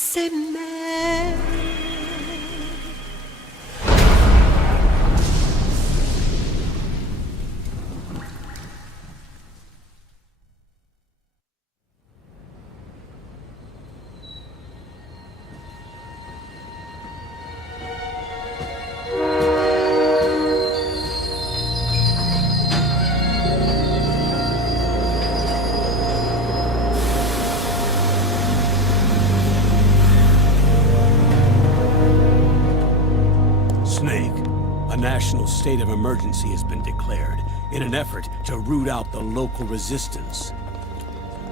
C'est mère. Snake, a national state of emergency has been declared in an effort to root out the local resistance.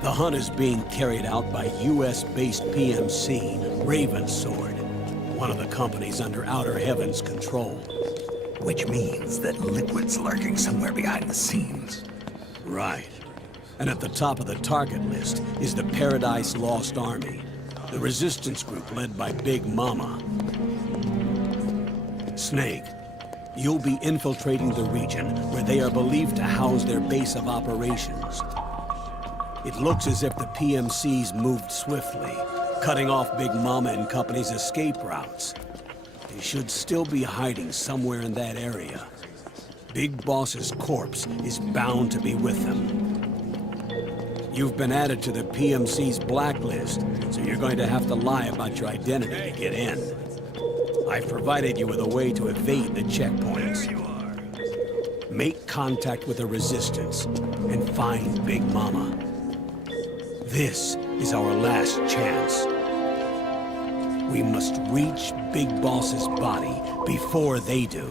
The hunt is being carried out by US-based PMC, Ravensword, one of the companies under Outer Heaven's control. Which means that Liquid's lurking somewhere behind the scenes. Right. And at the top of the target list is the Paradise Lost Army, the resistance group led by Big Mama. Snake, you'll be infiltrating the region where they are believed to house their base of operations. It looks as if the PMC's moved swiftly, cutting off Big Mama and company's escape routes. They should still be hiding somewhere in that area. Big Boss's corpse is bound to be with them. You've been added to the PMC's blacklist, so you're going to have to lie about your identity to get in. I've provided you with a way to evade the checkpoints. Make contact with the Resistance and find Big Mama. This is our last chance. We must reach Big Boss's body before they do.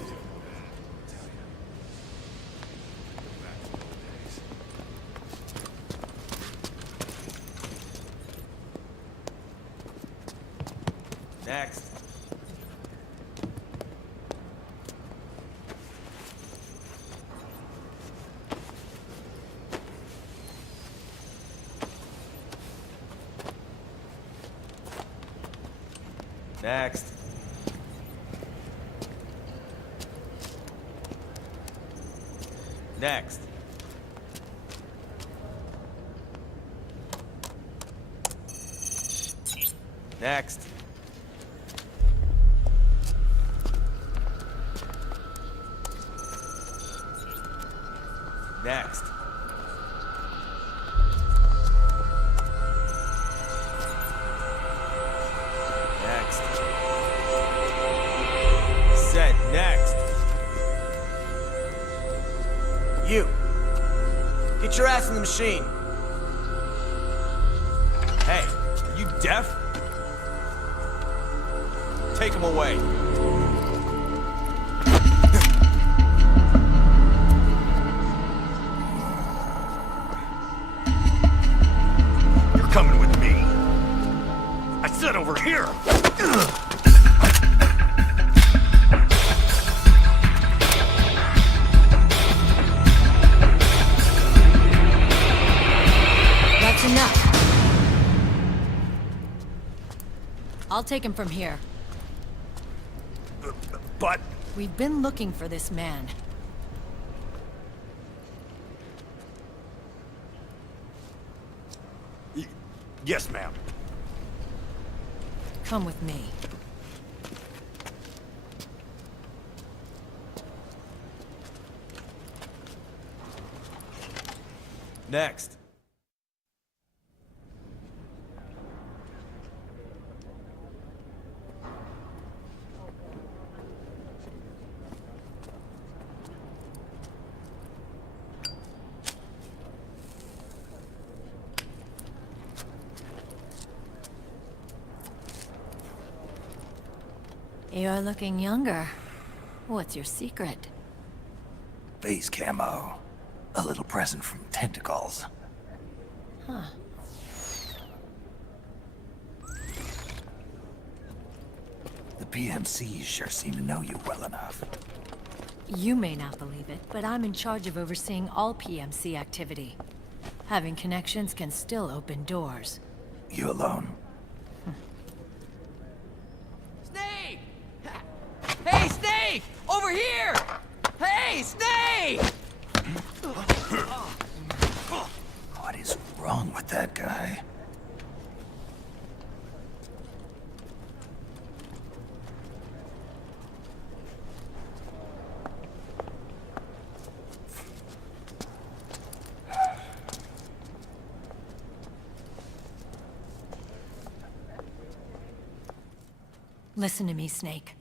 Next. Next. Next. Next. Next. Next. Said next. You. Get your ass in the machine. Hey, are you deaf? Take him away. You're coming with me. I said over here. That's enough. I'll take him from here. But... We've been looking for this man. Yes, ma'am. Come with me. Next. You're looking younger. What's your secret? Face camo. A little present from Tentacles. Huh. The PMCs sure seem to know you well enough. You may not believe it, but I'm in charge of overseeing all PMC activity. Having connections can still open doors. You alone? Snake! Hey, Snake! Over here! Hey, Snake! What is wrong with that guy? Listen to me, Snake.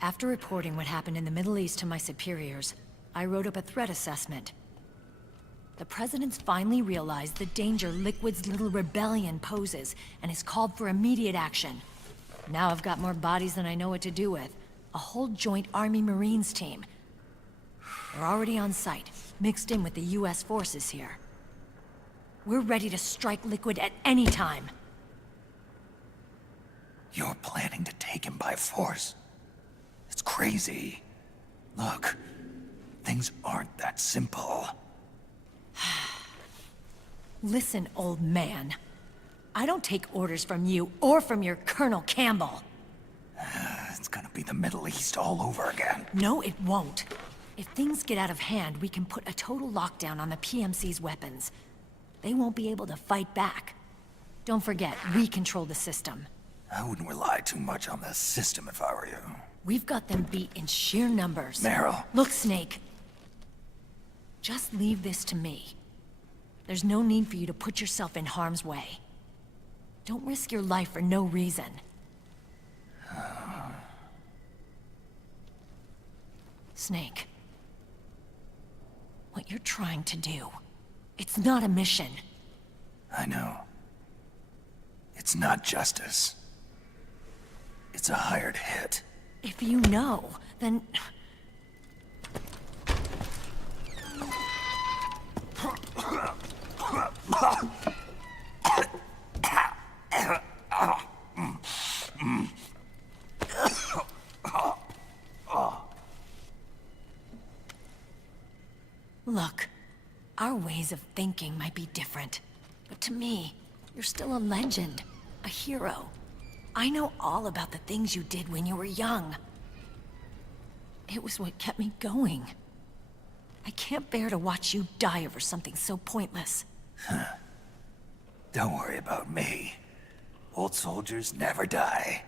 After reporting what happened in the Middle East to my superiors, I wrote up a threat assessment. The President's finally realized the danger Liquid's little rebellion poses, and has called for immediate action. Now I've got more bodies than I know what to do with. A whole joint Army-Marines team. We're already on site, mixed in with the US forces here. We're ready to strike Liquid at any time. You're planning to take him by force? It's crazy. Look, things aren't that simple. Listen, old man. I don't take orders from you or from your Colonel Campbell. It's gonna be the Middle East all over again. No, it won't. If things get out of hand, we can put a total lockdown on the PMC's weapons. They won't be able to fight back. Don't forget, we control the system. I wouldn't rely too much on the system if I were you. We've got them beat in sheer numbers. Meryl. Look, Snake. Just leave this to me. There's no need for you to put yourself in harm's way. Don't risk your life for no reason. Snake. What you're trying to do, it's not a mission. I know. It's not justice. It's a hired hit. If you know, then... Look, our ways of thinking might be different, but to me, you're still a legend, a hero. I know all about the things you did when you were young. It was what kept me going. I can't bear to watch you die over something so pointless. Don't worry about me. Old soldiers never die.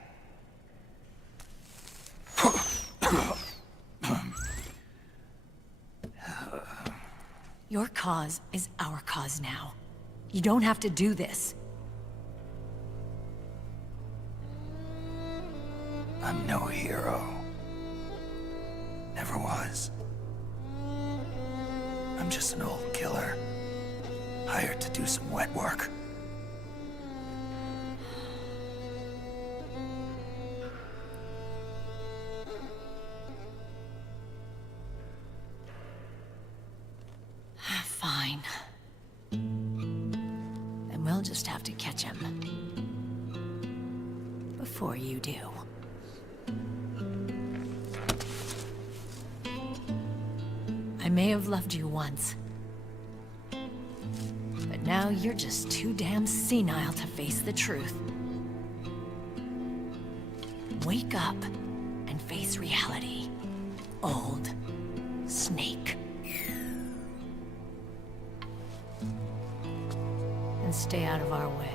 Your cause is our cause now. You don't have to do this. I'm no hero. Never was. I'm just an old killer, hired to do some wet work. Fine. Then we'll just have to catch him. Before you do. I may have loved you once. But now you're just too damn senile to face the truth. Wake up and face reality. Old Snake. And stay out of our way.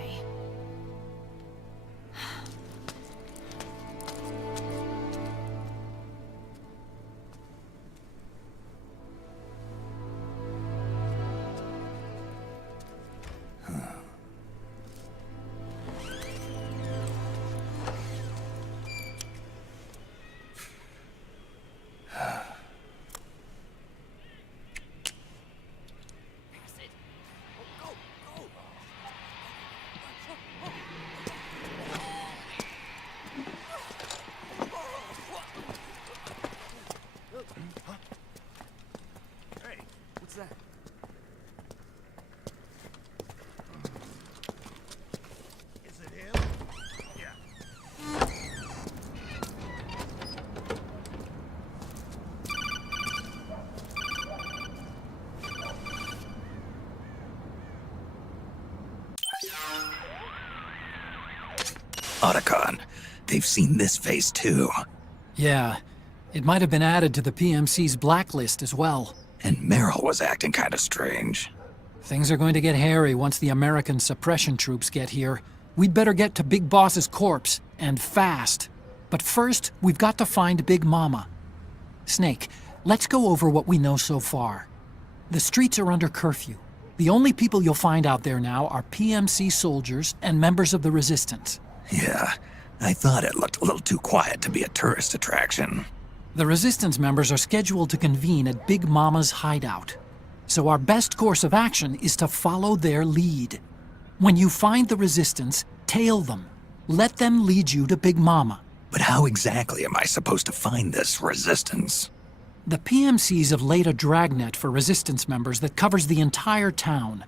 Hey, what's that? Is it him? Yeah. Otacon, they've seen this face too. Yeah, it might have been added to the PMC's blacklist as well. And Meryl was acting kinda strange. Things are going to get hairy once the American suppression troops get here. We'd better get to Big Boss's corpse, and fast. But first, we've got to find Big Mama. Snake, let's go over what we know so far. The streets are under curfew. The only people you'll find out there now are PMC soldiers and members of the Resistance. Yeah, I thought it looked a little too quiet to be a tourist attraction. The Resistance members are scheduled to convene at Big Mama's hideout. So our best course of action is to follow their lead. When you find the Resistance, tail them. Let them lead you to Big Mama. But how exactly am I supposed to find this Resistance? The PMCs have laid a dragnet for Resistance members that covers the entire town.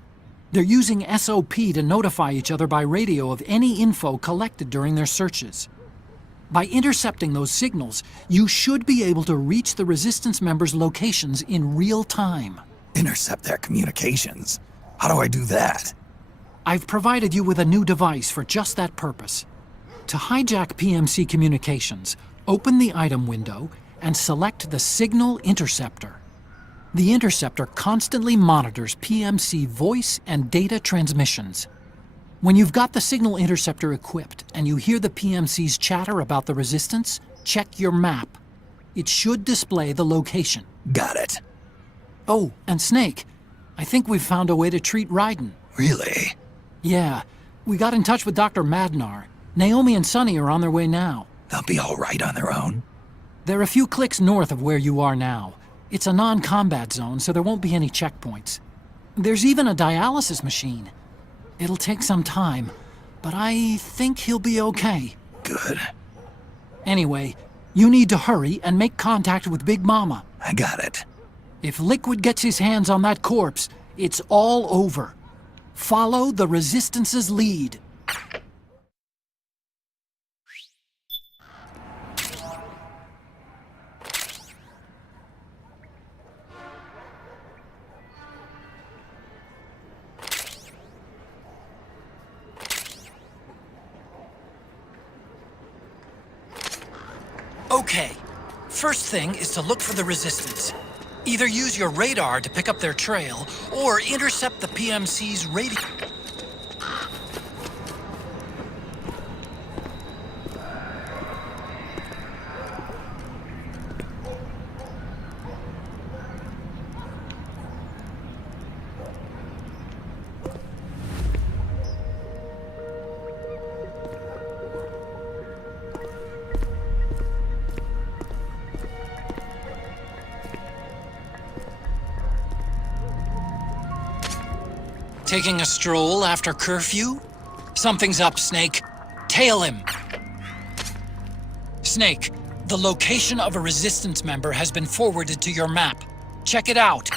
They're using SOP to notify each other by radio of any info collected during their searches. By intercepting those signals, you should be able to reach the Resistance members' locations in real time. Intercept their communications? How do I do that? I've provided you with a new device for just that purpose. To hijack PMC communications, open the item window and select the Signal Interceptor. The interceptor constantly monitors PMC voice and data transmissions. When you've got the Signal Interceptor equipped and you hear the PMC's chatter about the Resistance, check your map. It should display the location. Got it. Oh, and Snake, I think we've found a way to treat Raiden. Really? Yeah, we got in touch with Dr. Madnar. Naomi and Sonny are on their way now. They'll be all right on their own? They're a few clicks north of where you are now. It's a non-combat zone, so there won't be any checkpoints. There's even a dialysis machine. It'll take some time, but I think he'll be okay. Good. Anyway, you need to hurry and make contact with Big Mama. I got it. If Liquid gets his hands on that corpse, it's all over. Follow the Resistance's lead. Okay, first thing is to look for the Resistance. Either use your radar to pick up their trail, or intercept the PMC's radio. Taking a stroll after curfew? Something's up, Snake. Tail him. Snake, the location of a Resistance member has been forwarded to your map. Check it out.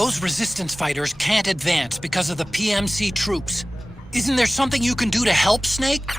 Those resistance fighters can't advance because of the PMC troops. Isn't there something you can do to help, Snake?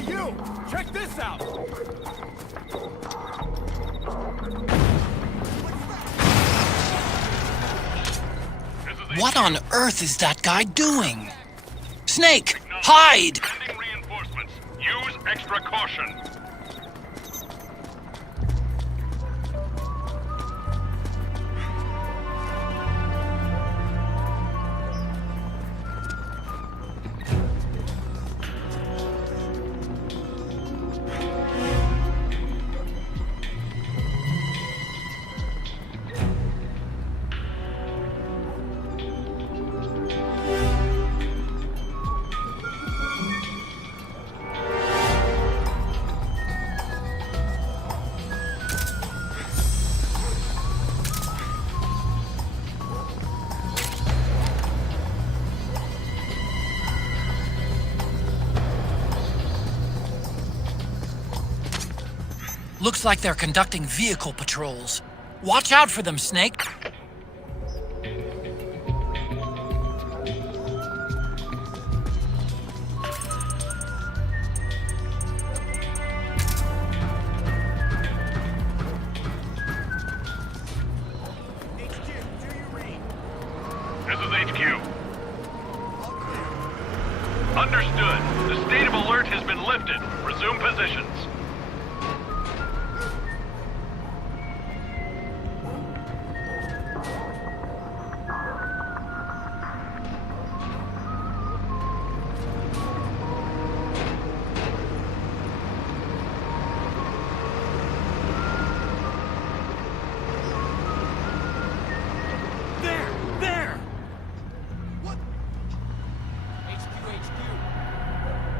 Hey, you! Check this out! What on earth is that guy doing? Snake, hide! Sending reinforcements. Use extra caution. Looks like they're conducting vehicle patrols. Watch out for them, Snake. This is HQ. Understood. The state of alert has been lifted. Resume positions.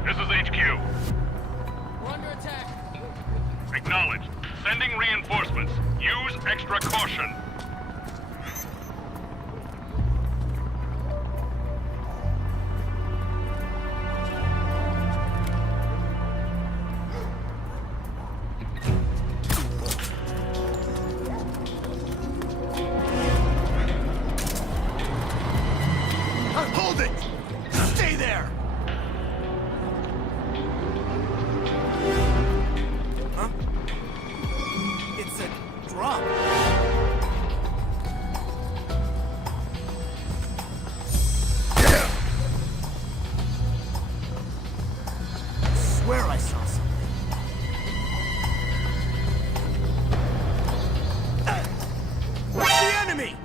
This is HQ. We're under attack. Acknowledged. Sending reinforcements. Use extra caution. Hold it! Stay there! Huh? It's a drum. Swear I saw something. Where's the enemy?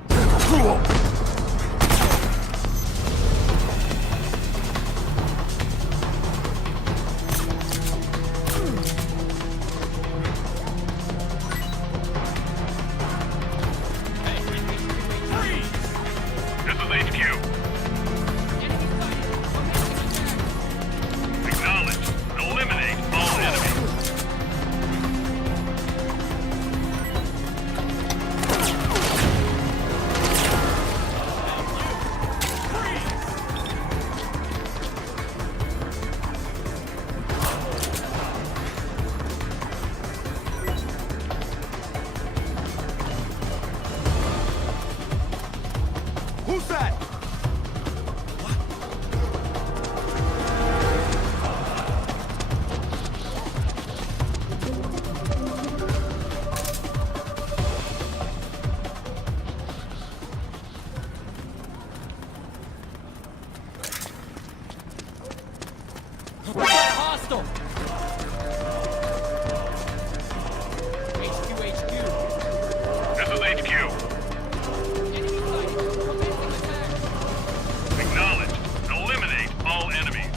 This is HQ. Acknowledged. Eliminate all enemies. Who's that? We got a hostile! HQ. This is HQ. Acknowledged. Eliminate all enemies.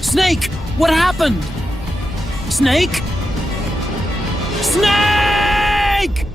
Snake! What happened? Snake? Snake!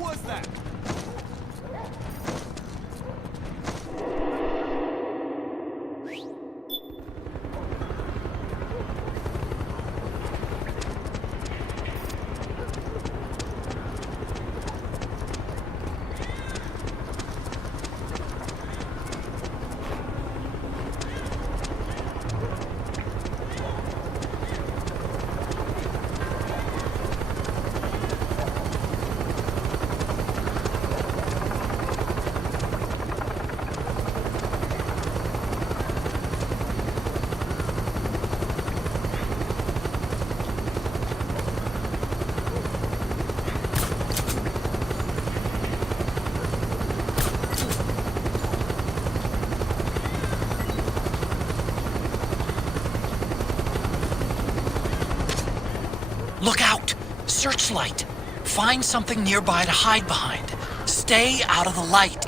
was that? Look out! Searchlight! Find something nearby to hide behind. Stay out of the light.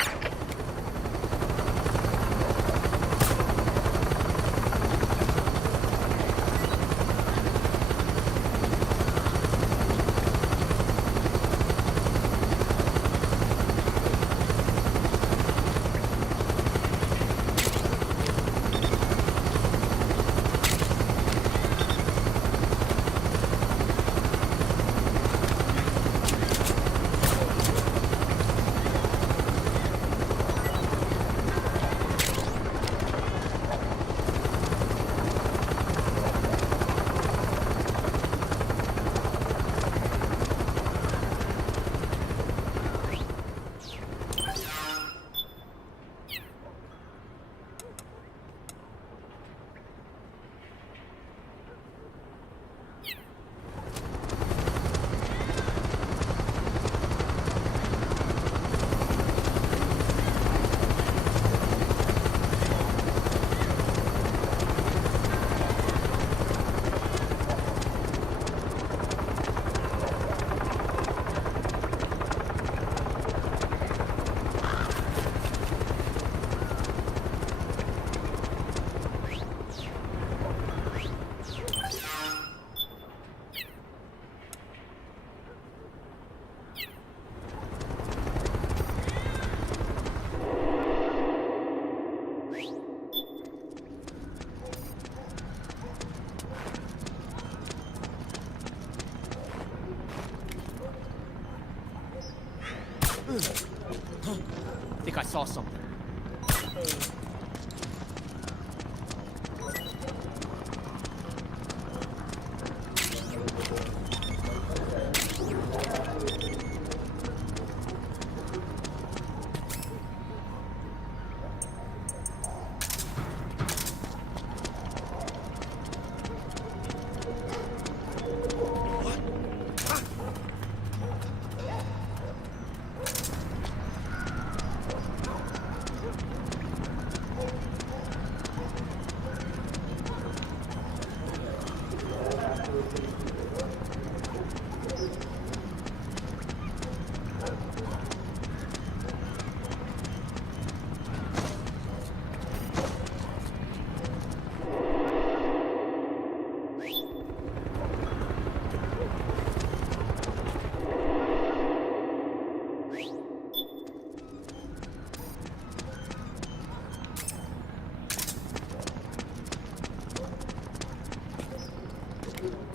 I think I saw something.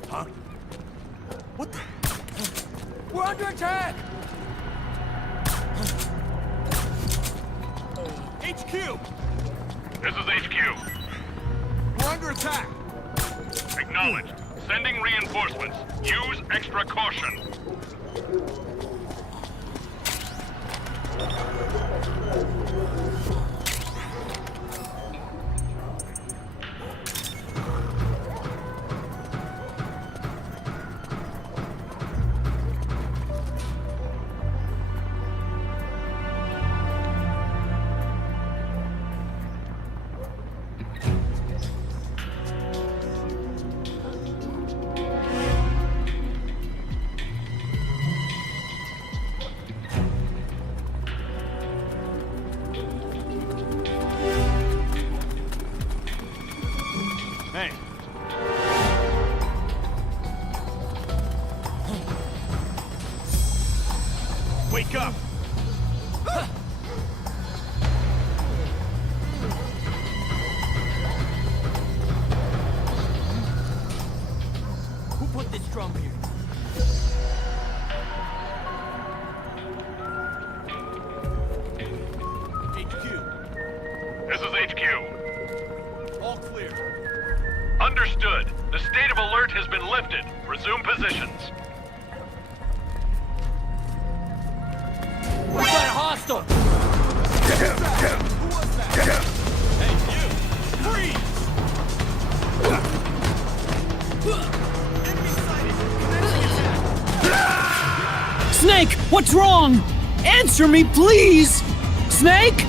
Huh? What the? We're under attack! HQ! This is HQ. We're under attack! Acknowledged. Sending reinforcements. Use extra caution. Wake up! Who put this drum here? HQ. This is HQ. All clear. Understood. The state of alert has been lifted. Resume positions. We got a hostile! Hey, you! Freeze! Snake, what's wrong? Answer me, please! Snake?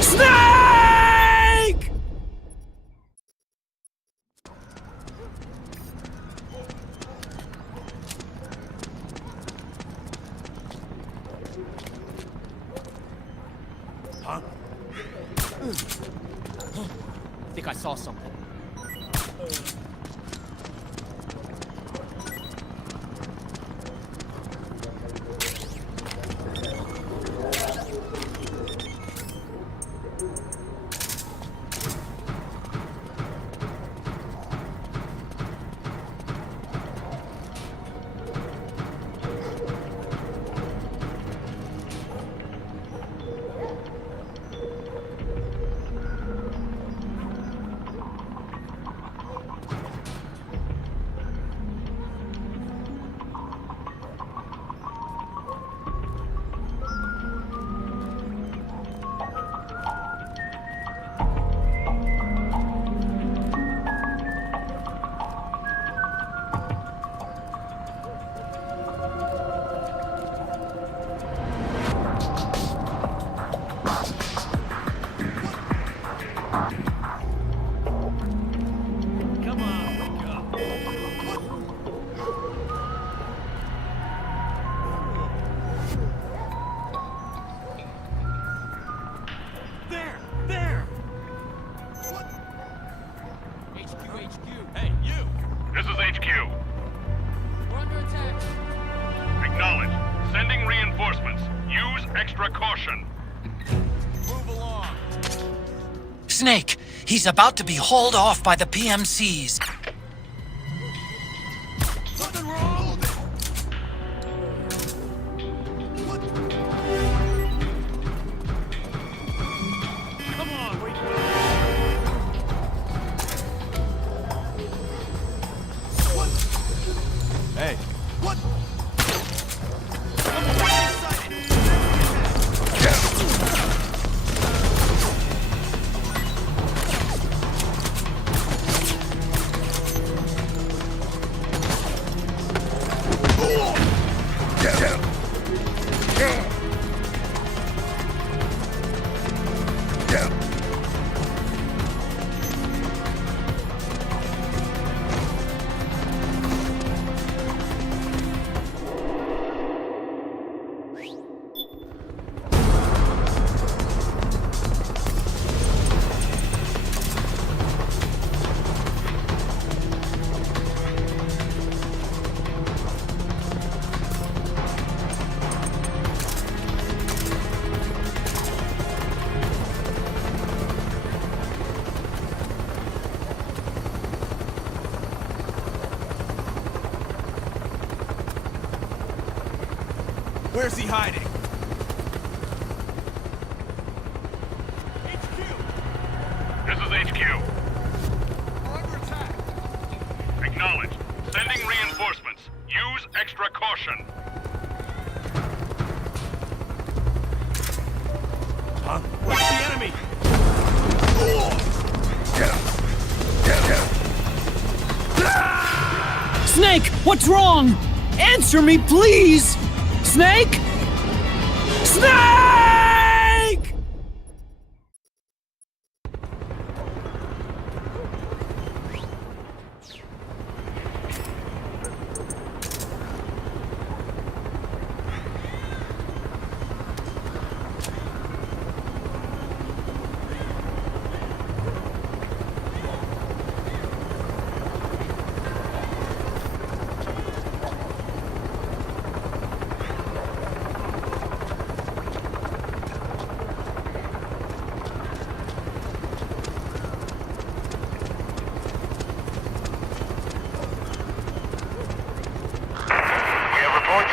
Snake! I think I saw something. Hey, you! This is HQ. We're under attack. Acknowledged. Sending reinforcements. Use extra caution. Move along. Snake, he's about to be hauled off by the PMCs. Nothing wrong. Come on, wake up! Hey, Where's he hiding? HQ! This is HQ. We're under attack. Acknowledged. Sending reinforcements. Use extra caution. Huh? Where's the enemy? Snake, what's wrong? Answer me, please! Snake? Snake!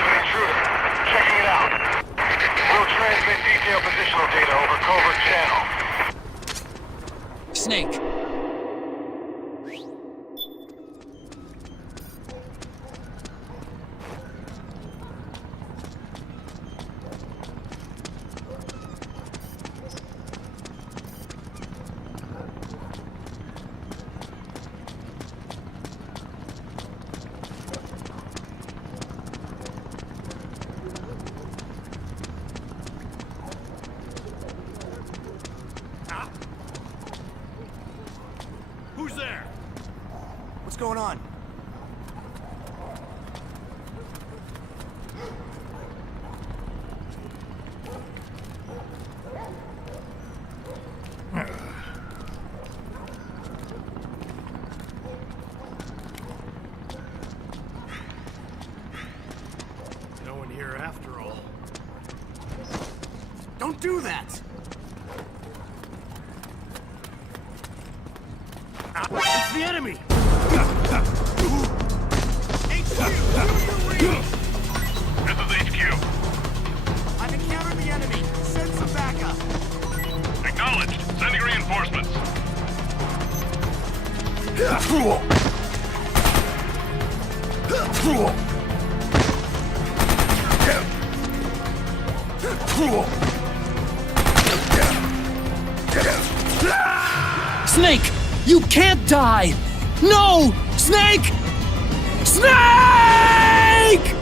an intruder. Checking it out. We'll transmit detailed positional data over covert channel. Snake. Who's there? What's going on? No one here after all. Don't do that! It's the enemy! HQ, do your read! This is HQ. I've encountered the enemy. Send some backup. Acknowledged. Sending reinforcements. Snake! You can't die! No! Snake! Snake!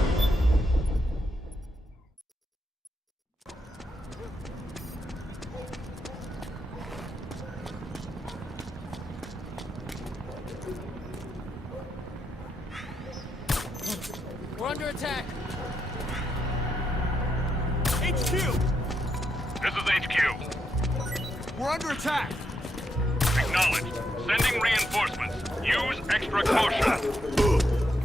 We're under attack. HQ, This is HQ. we're under attack. Acknowledged. Sending reinforcements. Use extra caution.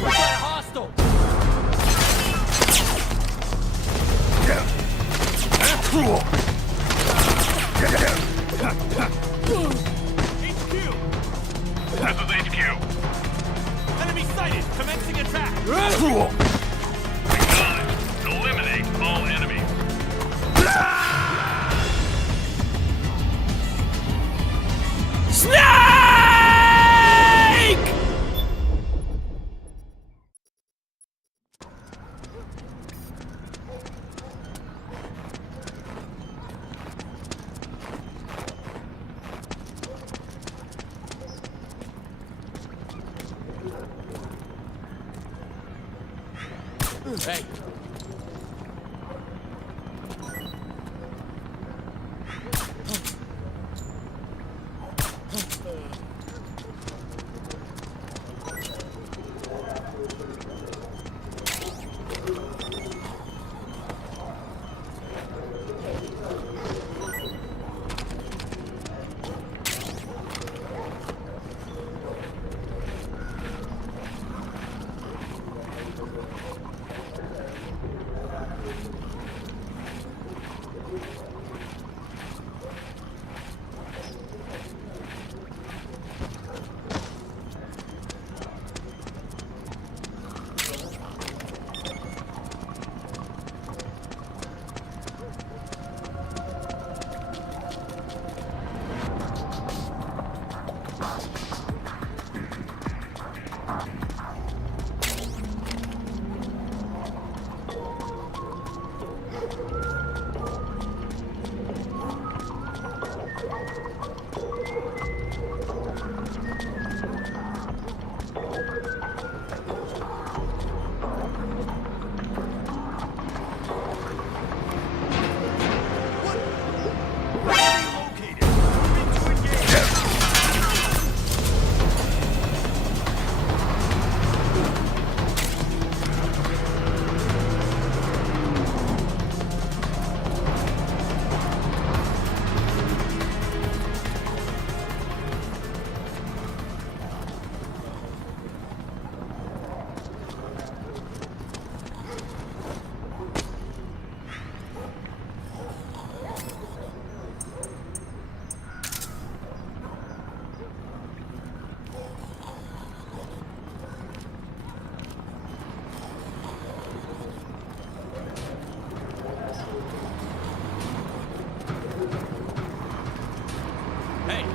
We got a hostile. HQ, This is HQ. enemy sighted. Commencing attack. Acknowledged. Eliminate all enemies. Snake! Hey,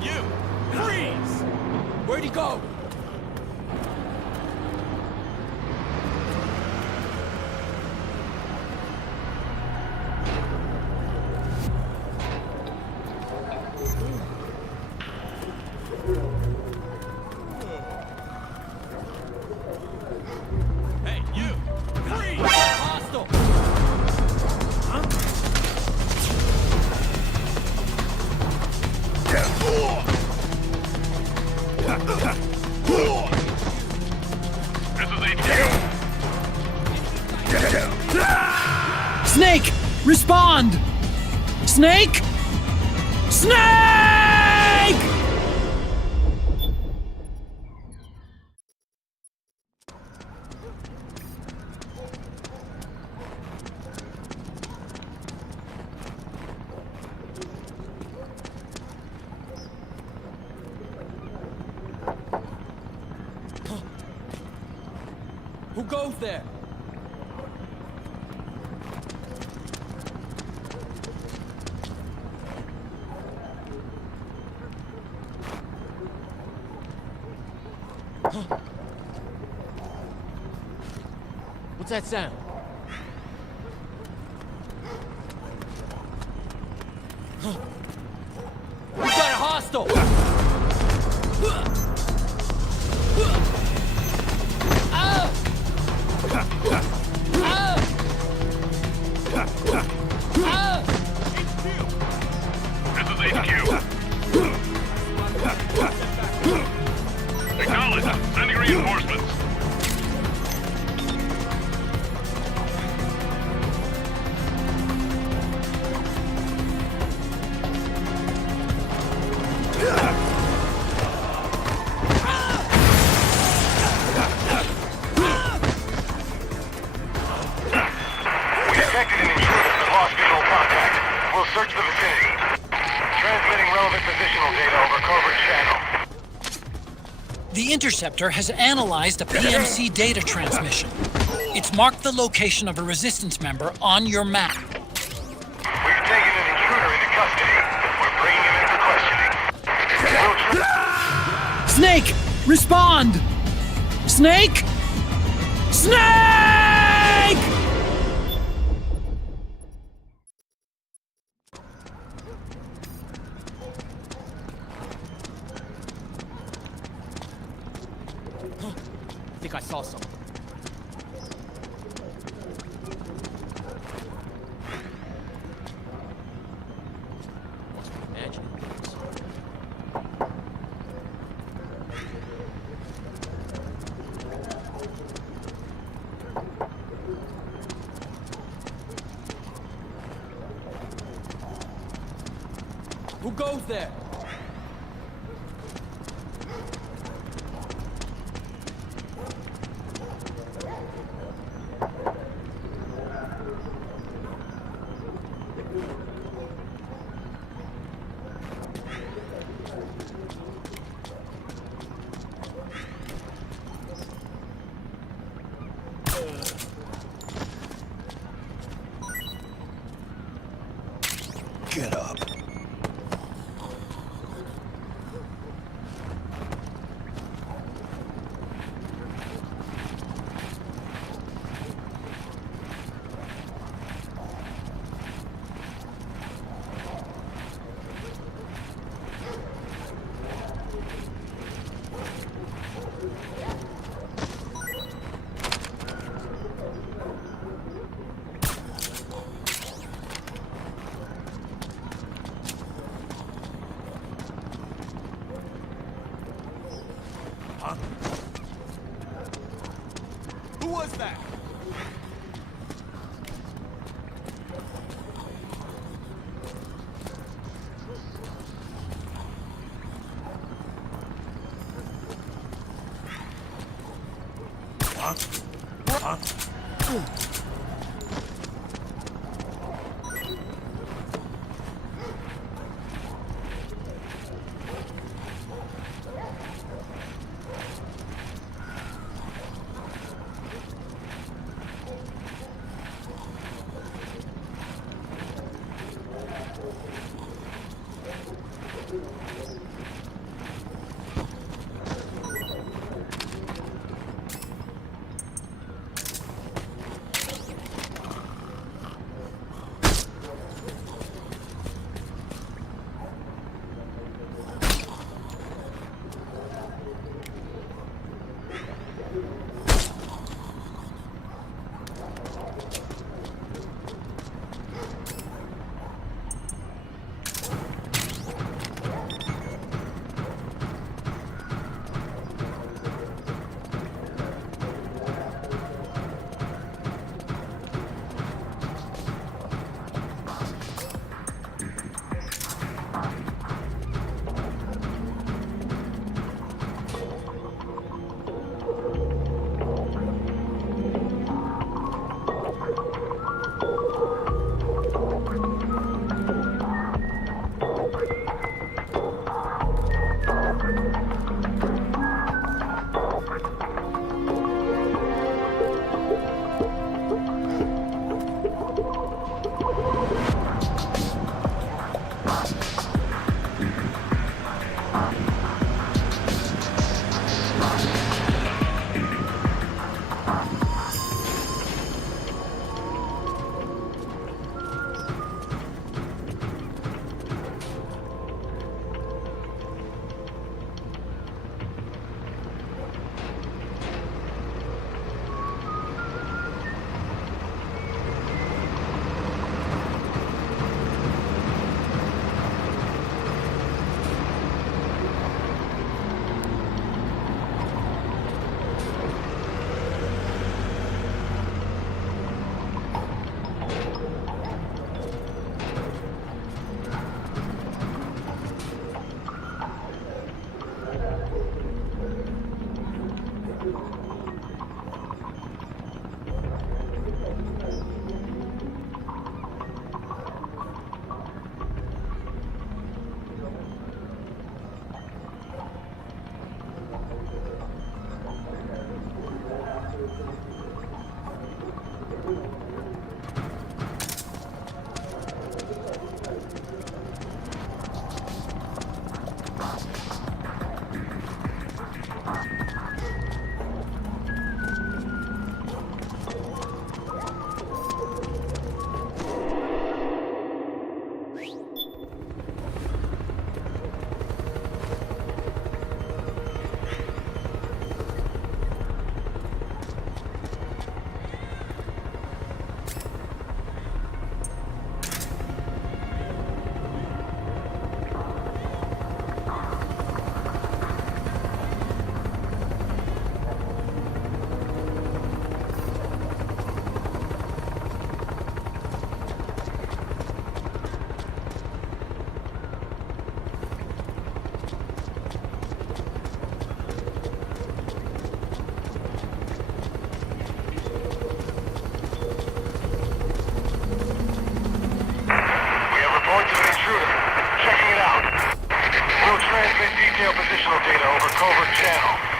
You! Freeze! Where'd he go? Hey, you! Freeze! Hostile! This is HQ. Snake! Respond! Snake! Snake! Who goes there? What's that sound? We got a hostile! This is HQ. Acknowledge. Sending reinforcements. We detected an intruder but lost visual contact. We'll search the vicinity. Transmitting relevant positional data over covert channel. The interceptor has analyzed a PMC data transmission. It's marked the location of a resistance member on your map. We've taken an intruder into custody. We're bringing him in for questioning. Snake! Respond! Snake! Snake! I think I saw something. Must be imagining things. Who goes there? Get up. Who was that? transmit detailed positional data over covert channel.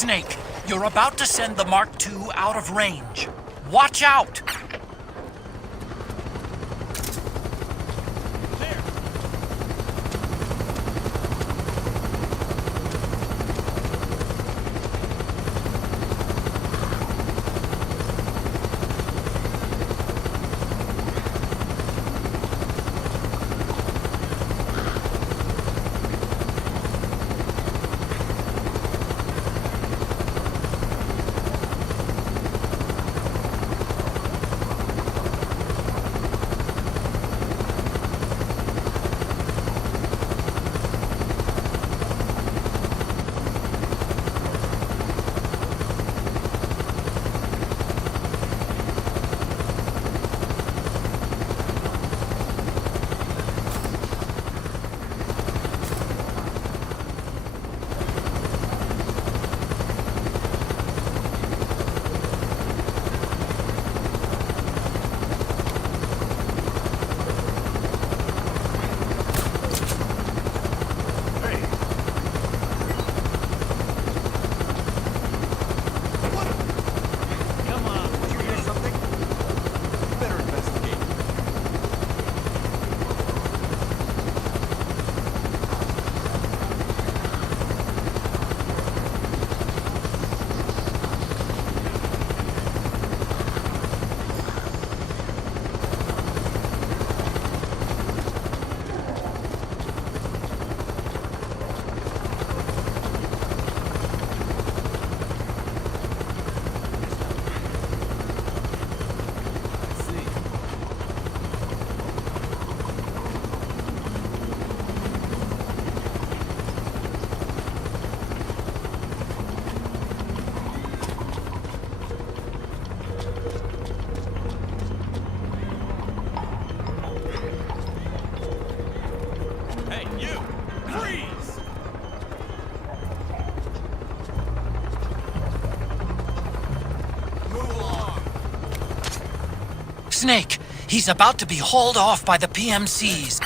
Snake, you're about to send the Mark II out of range. Watch out! Snake, he's about to be hauled off by the PMCs.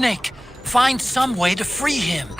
Snake, find some way to free him.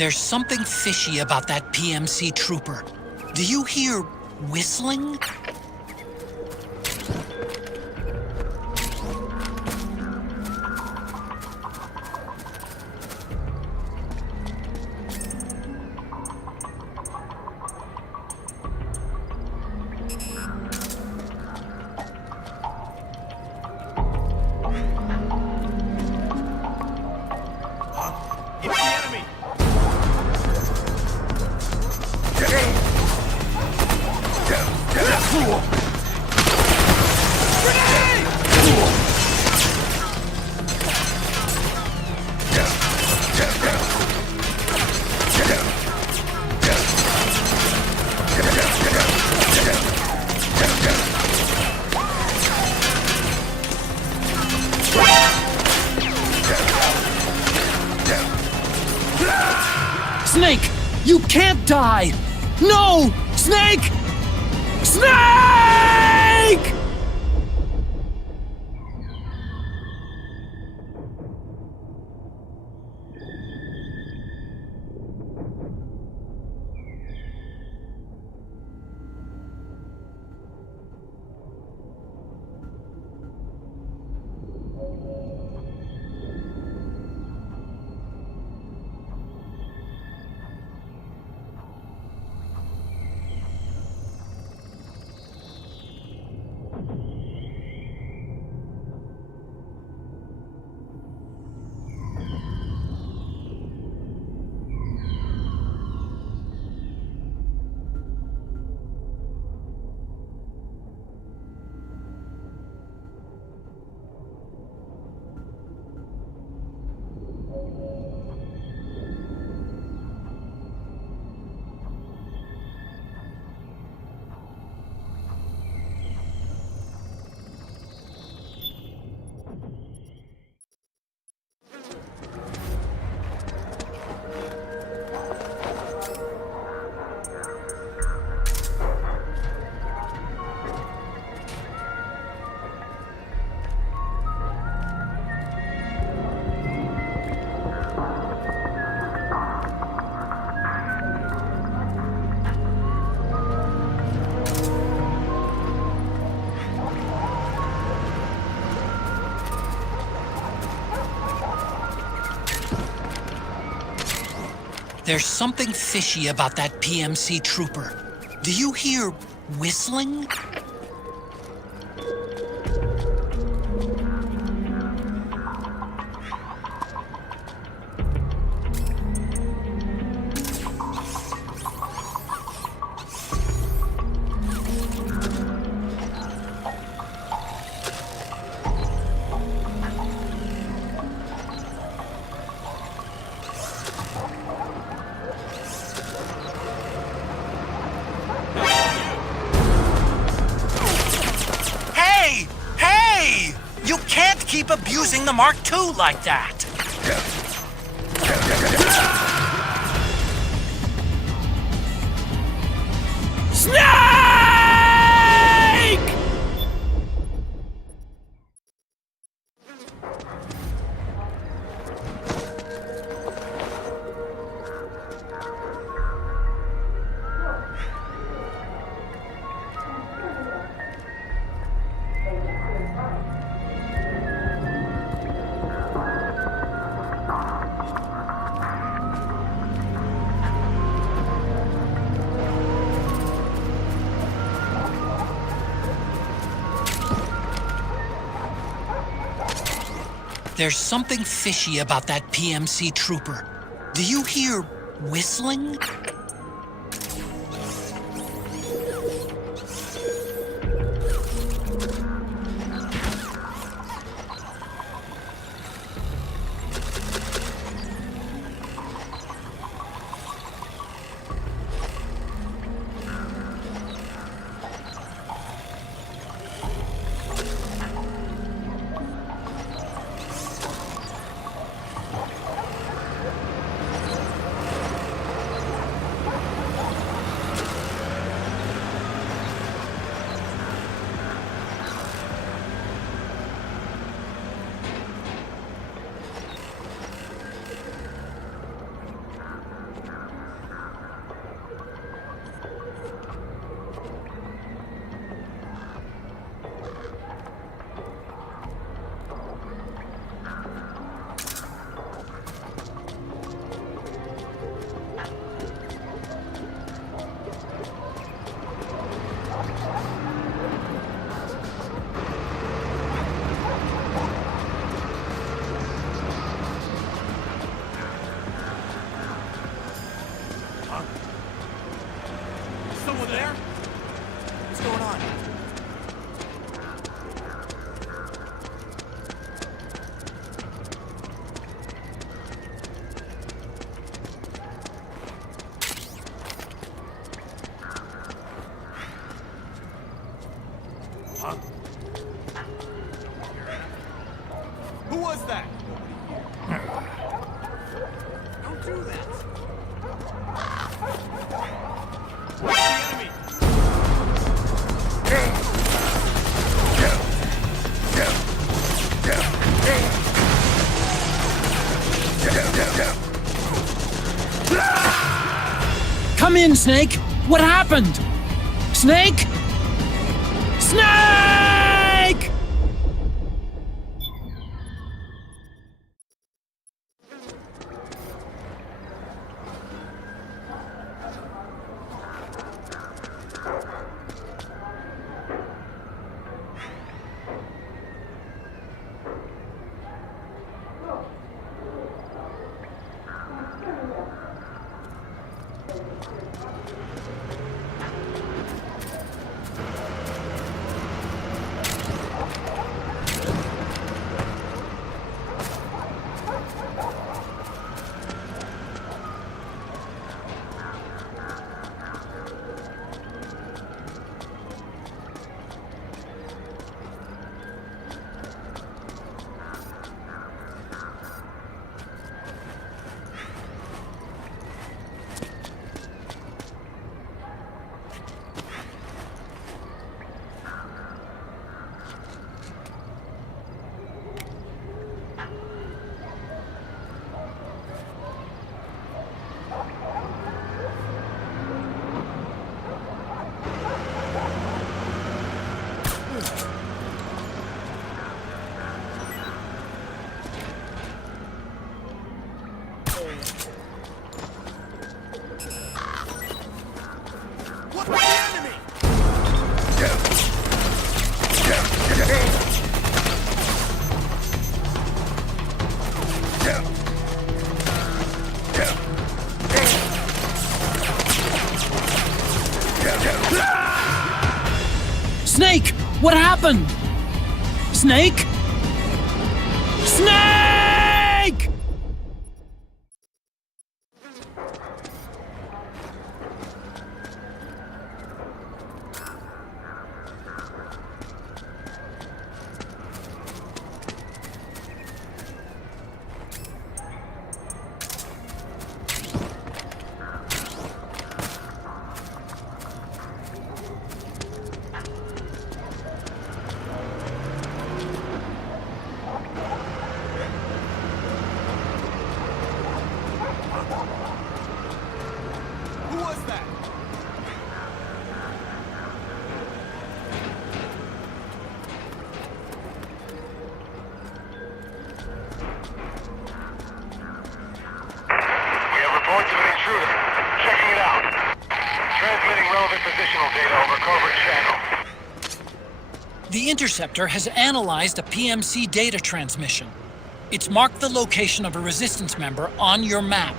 There's something fishy about that PMC trooper. Do you hear whistling? Snake, you can't die! No! Snake! Snake! There's something fishy about that PMC trooper. Do you hear whistling? Hey! You can't keep abusing the Mark II like that! Snake! There's something fishy about that PMC trooper. Do you hear whistling? Someone there? What's going on? Huh? Who was that? Don't do that. Come in, Snake! What happened? Snake? Snake! What was the enemy? Snake! What happened? Snake? Snake! Who was that? We have reports of an intruder. Checking it out. Transmitting relevant positional data over covert channel. The interceptor has analyzed a PMC data transmission. It's marked the location of a resistance member on your map.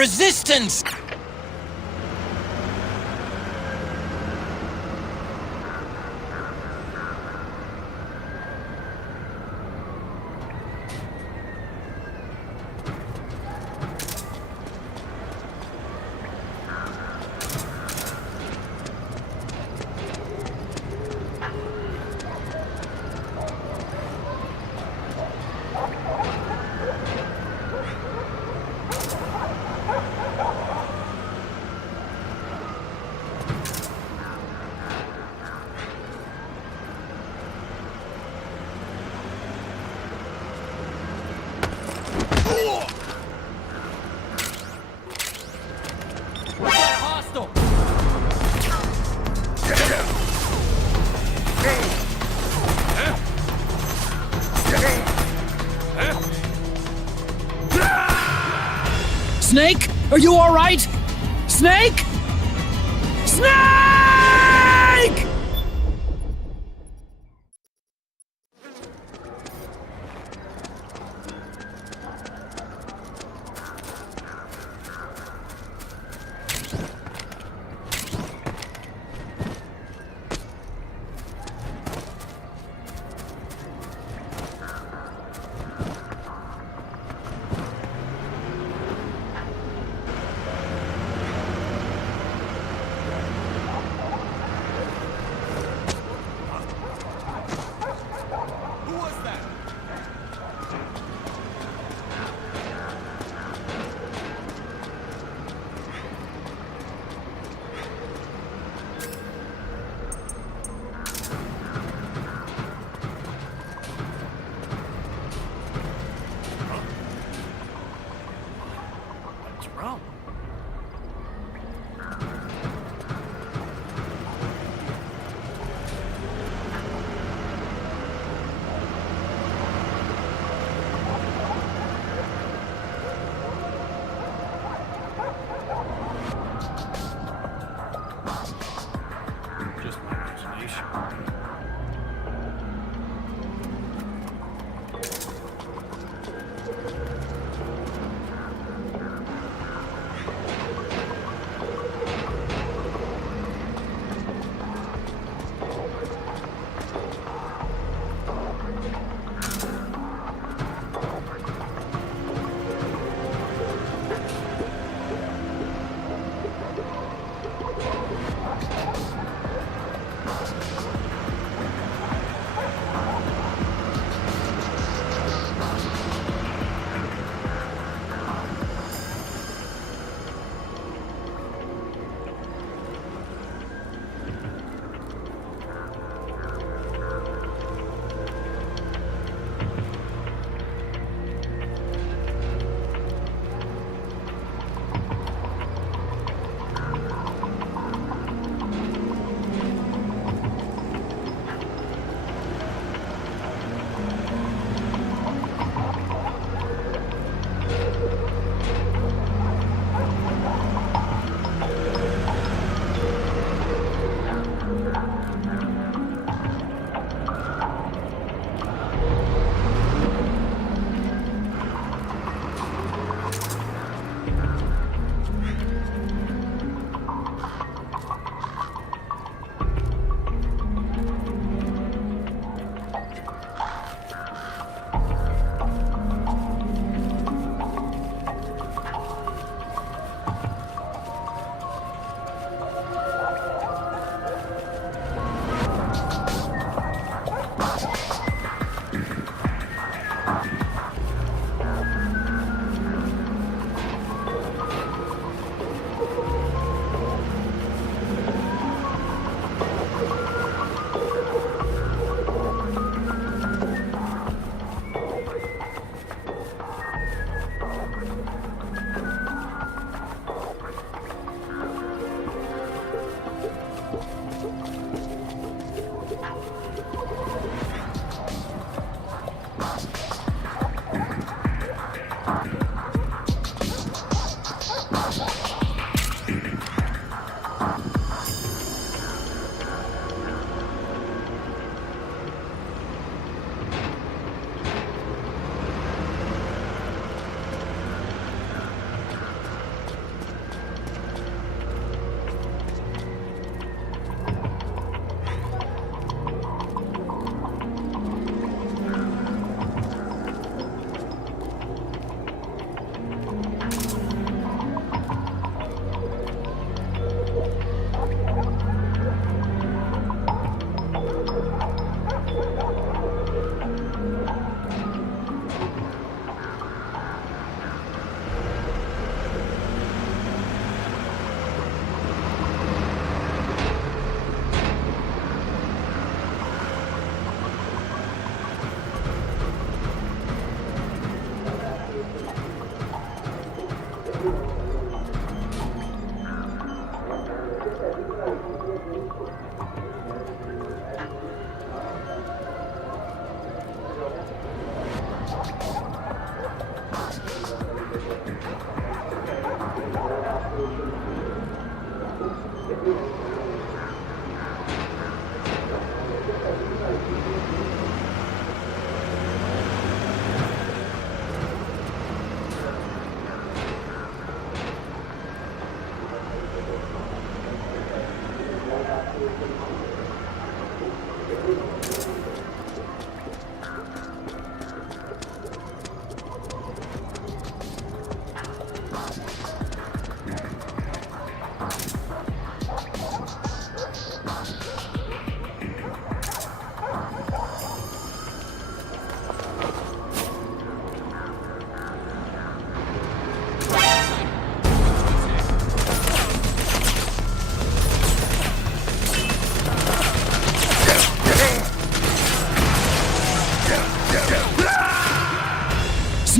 resistance! Snake? Are you alright? Snake? Snake!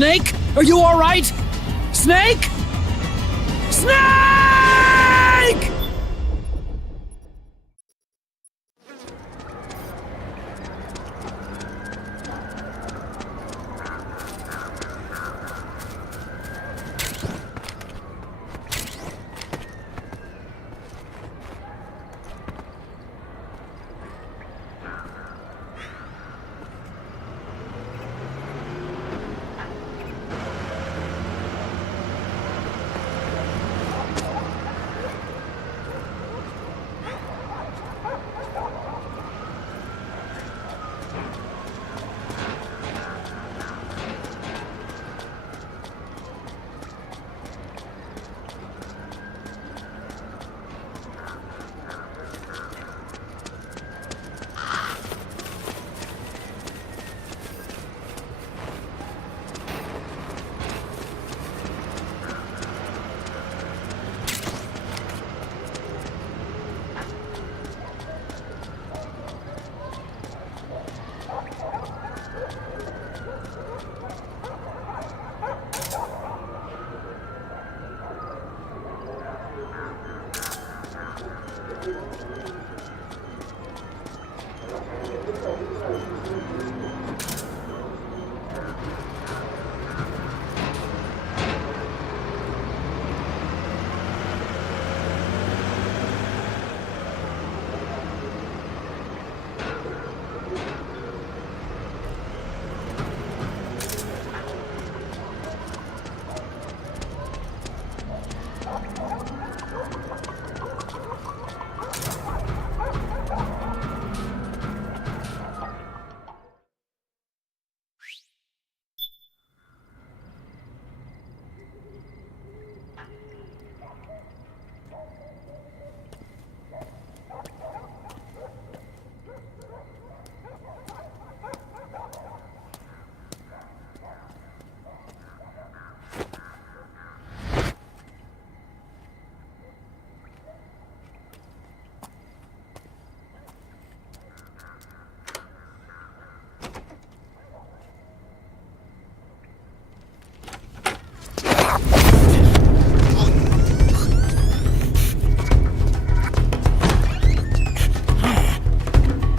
Snake? Are you all right? Snake? Snake!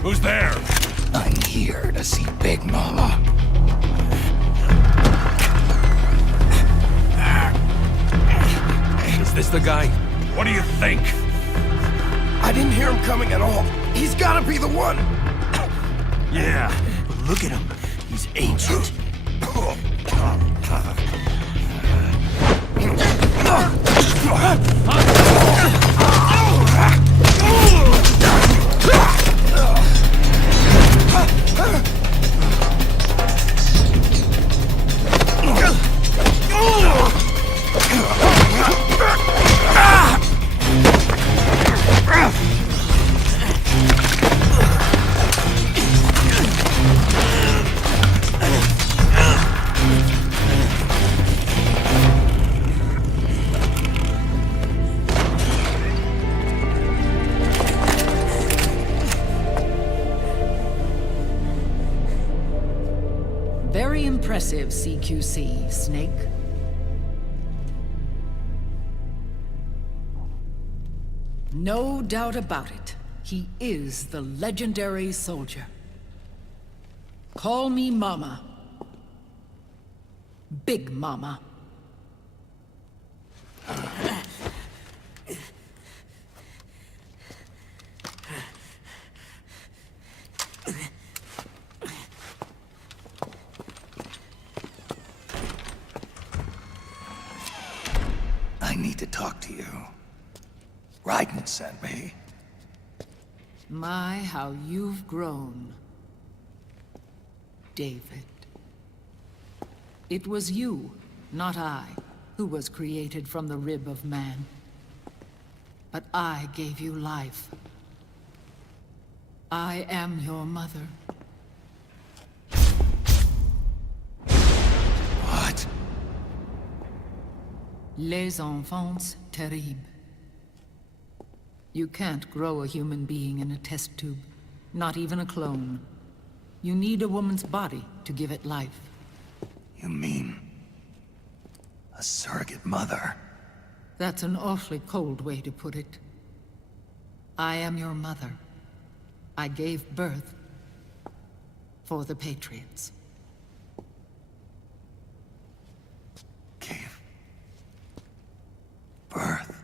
Who's there? I'm here to see Big Mama. Is this the guy? What do you think? I didn't hear him coming at all. He's gotta be the one. Yeah, but look at him. He's ancient. Very impressive, CQC, Snake. No doubt about it. He is the legendary soldier. Call me Mama. Big Mama. I need to talk to you. Raiden sent me. My, how you've grown, David. It was you, not I, who was created from the rib of man. But I gave you life. I am your mother. What? Les enfants terribles. You can't grow a human being in a test tube, not even a clone. You need a woman's body to give it life. You mean... a surrogate mother? That's an awfully cold way to put it. I am your mother. I gave birth for the Patriots. Gave birth?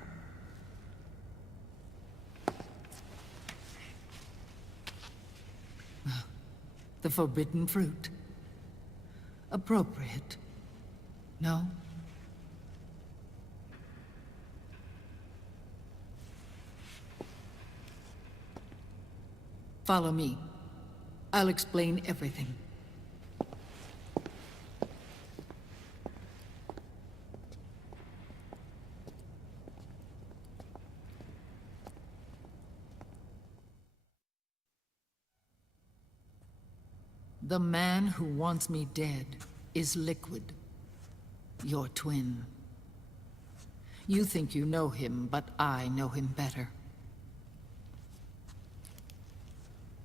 The forbidden fruit. Appropriate. No? Follow me. I'll explain everything. The man who wants me dead is Liquid, your twin. You think you know him, but I know him better.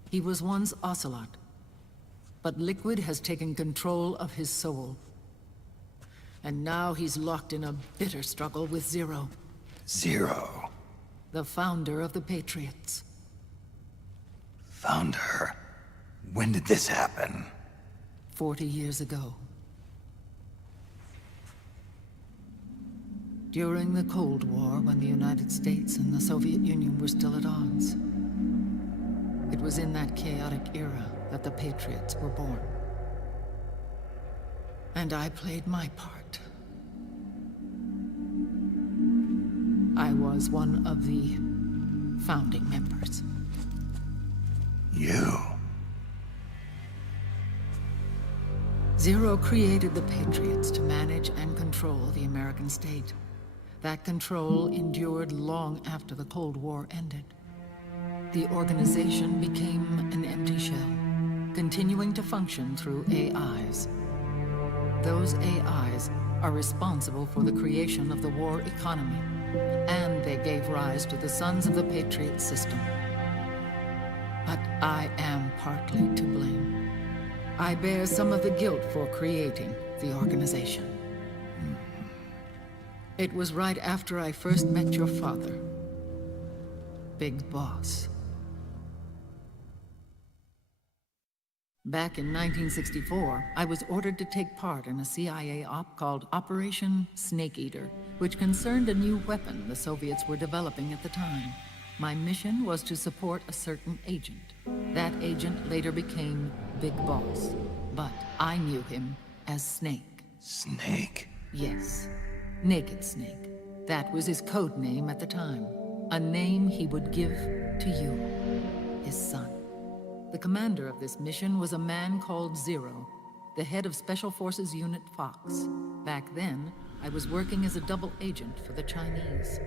He was once Ocelot, but Liquid has taken control of his soul. And now he's locked in a bitter struggle with Zero. Zero? The founder of the Patriots. Founder? When did this happen? 40 years ago. During the Cold War, when the United States and the Soviet Union were still at odds. It was in that chaotic era that the Patriots were born. And I played my part. I was one of the founding members. You? Zero created the Patriots to manage and control the American state. That control endured long after the Cold War ended. The organization became an empty shell, continuing to function through AIs. Those AIs are responsible for the creation of the war economy, and they gave rise to the Sons of the Patriot system. But I am partly to blame. I bear some of the guilt for creating the organization. It was right after I first met your father, Big Boss. Back in 1964, I was ordered to take part in a CIA op called Operation Snake Eater, which concerned a new weapon the Soviets were developing at the time. My mission was to support a certain agent. That agent later became Big Boss, but I knew him as Snake. Snake? Yes, Naked Snake. That was his code name at the time. A name he would give to you, his son. The commander of this mission was a man called Zero, the head of Special Forces Unit Fox. Back then, I was working as a double agent for the Chinese.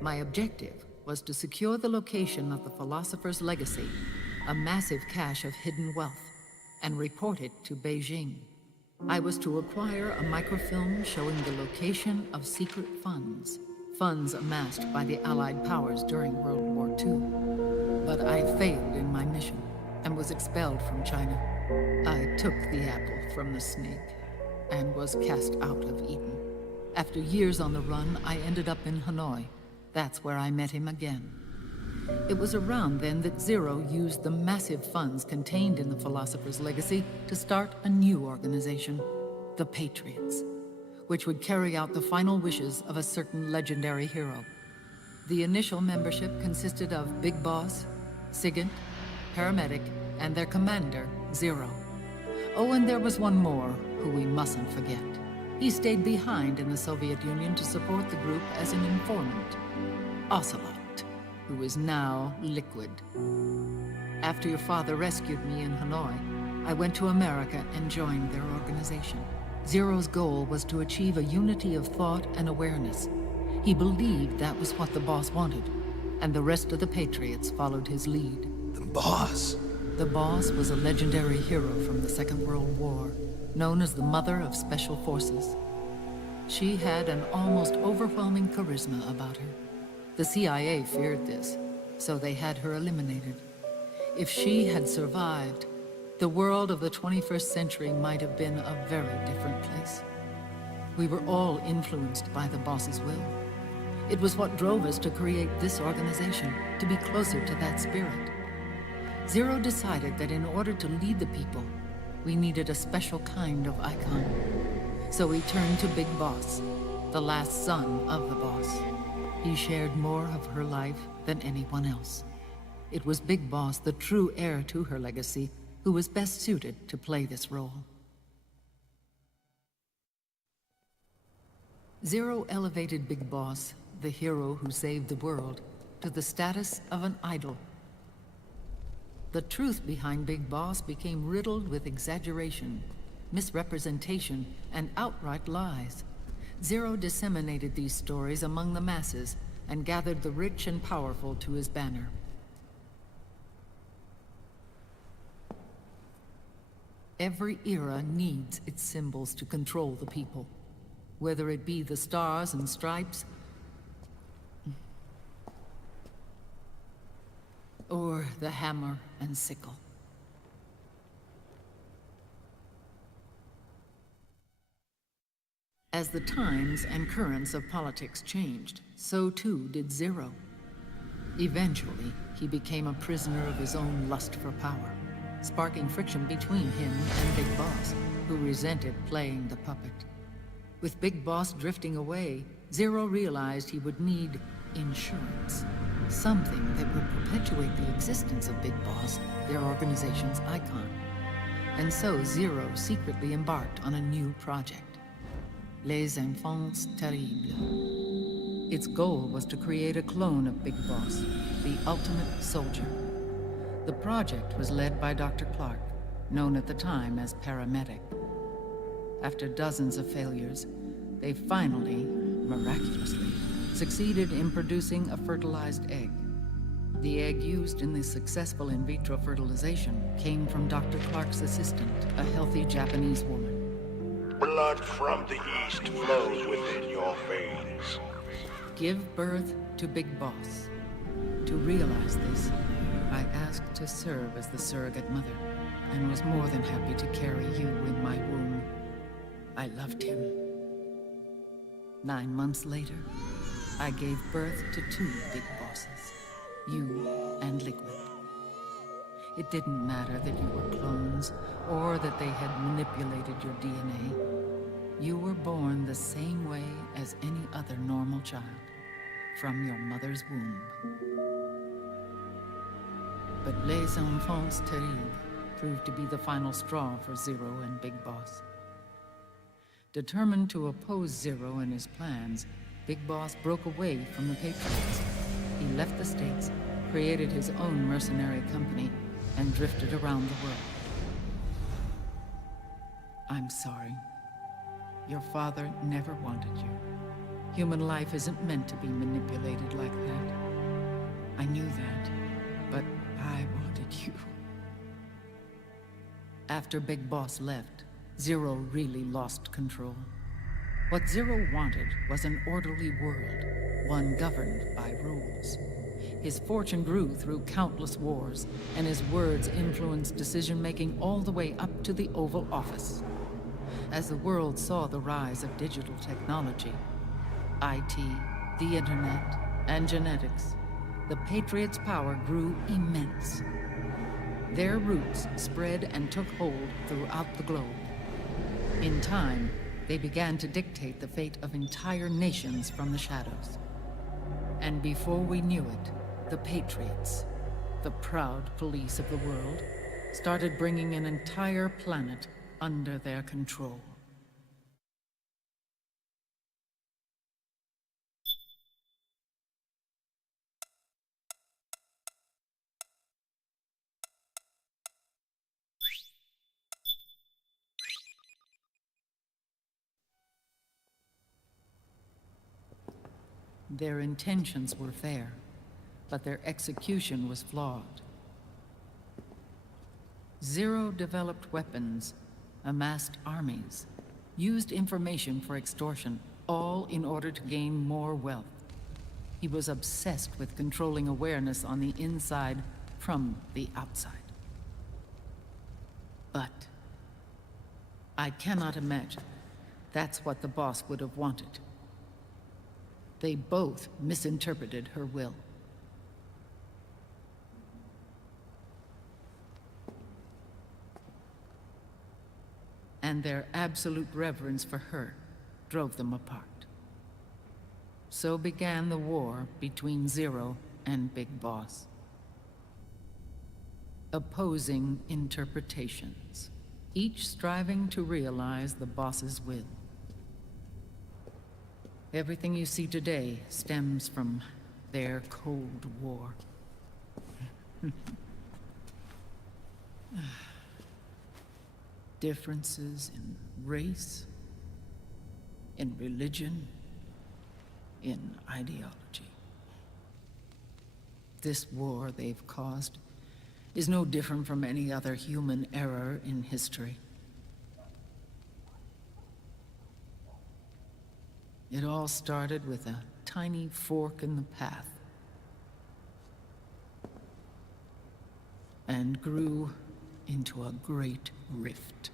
My objective was to secure the location of the Philosopher's Legacy, a massive cache of hidden wealth, and report it to Beijing. I was to acquire a microfilm showing the location of secret funds, funds amassed by the Allied powers during World War II. But I failed in my mission, and was expelled from China. I took the apple from the snake and was cast out of Eden. After years on the run, I ended up in Hanoi. That's where I met him again. It was around then that Zero used the massive funds contained in the Philosopher's Legacy to start a new organization, the Patriots, which would carry out the final wishes of a certain legendary hero. The initial membership consisted of Big Boss, Sigint, Paramedic, and their commander, Zero. Oh, and there was one more who we mustn't forget. He stayed behind in the Soviet Union to support the group as an informant, Ocelot, who is now Liquid. After your father rescued me in Hanoi, I went to America and joined their organization. Zero's goal was to achieve a unity of thought and awareness. He believed that was what the boss wanted, and the rest of the Patriots followed his lead. The boss? The boss was a legendary hero from the Second World War, known as the Mother of Special Forces. She had an almost overwhelming charisma about her. The CIA feared this, so they had her eliminated. If she had survived, the world of the 21st century might have been a very different place. We were all influenced by the boss's will. It was what drove us to create this organization, to be closer to that spirit. Zero decided that in order to lead the people, we needed a special kind of icon. So we turned to Big Boss, the last son of the boss. He shared more of her life than anyone else. It was Big Boss, the true heir to her legacy, who was best suited to play this role. Zero elevated Big Boss, the hero who saved the world, to the status of an idol. The truth behind Big Boss became riddled with exaggeration, misrepresentation, and outright lies. Zero disseminated these stories among the masses and gathered the rich and powerful to his banner. Every era needs its symbols to control the people, whether it be the stars and stripes, or the hammer and sickle. As the times and currents of politics changed, so too did Zero. Eventually, he became a prisoner of his own lust for power, sparking friction between him and Big Boss, who resented playing the puppet. With Big Boss drifting away, Zero realized he would need insurance. Something that would perpetuate the existence of Big Boss, their organization's icon. And so Zero secretly embarked on a new project, Les Enfants Terribles. Its goal was to create a clone of Big Boss, the ultimate soldier. The project was led by Dr. Clark, known at the time as Paramedic. After dozens of failures, they finally, miraculously, succeeded in producing a fertilized egg. The egg used in the successful in vitro fertilization came from Dr. Clark's assistant, a healthy Japanese woman. Blood from the east flows within your veins. Give birth to Big Boss. To realize this, I asked to serve as the surrogate mother, and was more than happy to carry you in my womb. I loved him. 9 months later, I gave birth to 2 Big Bosses, you and Liquid. It didn't matter that you were clones, or that they had manipulated your DNA. You were born the same way as any other normal child, from your mother's womb. But Les Enfants Terribles proved to be the final straw for Zero and Big Boss. Determined to oppose Zero and his plans, Big Boss broke away from the Patriots. He left the States, created his own mercenary company, and drifted around the world. I'm sorry. Your father never wanted you. Human life isn't meant to be manipulated like that. I knew that, but I wanted you. After Big Boss left, Zero really lost control. What Zero wanted was an orderly world, one governed by rules. His fortune grew through countless wars, and his words influenced decision-making all the way up to the Oval Office. As the world saw the rise of digital technology, IT, the internet, and genetics, the Patriots' power grew immense. Their roots spread and took hold throughout the globe. In time, they began to dictate the fate of entire nations from the shadows. And before we knew it, the Patriots, the proud police of the world, started bringing an entire planet under their control. Their intentions were fair, but their execution was flawed. Zero developed weapons, amassed armies, used information for extortion, all in order to gain more wealth. He was obsessed with controlling awareness on the inside from the outside. But I cannot imagine that's what the boss would have wanted. They both misinterpreted her will. And their absolute reverence for her drove them apart. So began the war between Zero and Big Boss. Opposing interpretations, each striving to realize the boss's will. Everything you see today stems from their Cold War. Differences in race, in religion, in ideology. This war they've caused is no different from any other human error in history. It all started with a tiny fork in the path, and grew into a great rift.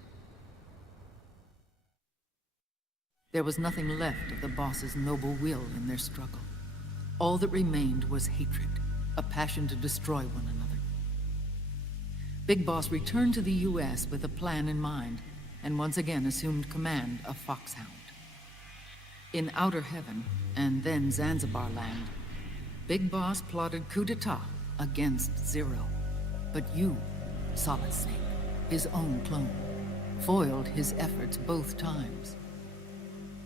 There was nothing left of the boss's noble will in their struggle. All that remained was hatred, a passion to destroy one another. Big Boss returned to the US with a plan in mind, and once again assumed command of Foxhound. In Outer Heaven, and then Zanzibar Land, Big Boss plotted coup d'etat against Zero. But you, Solid Snake, his own clone, foiled his efforts both times.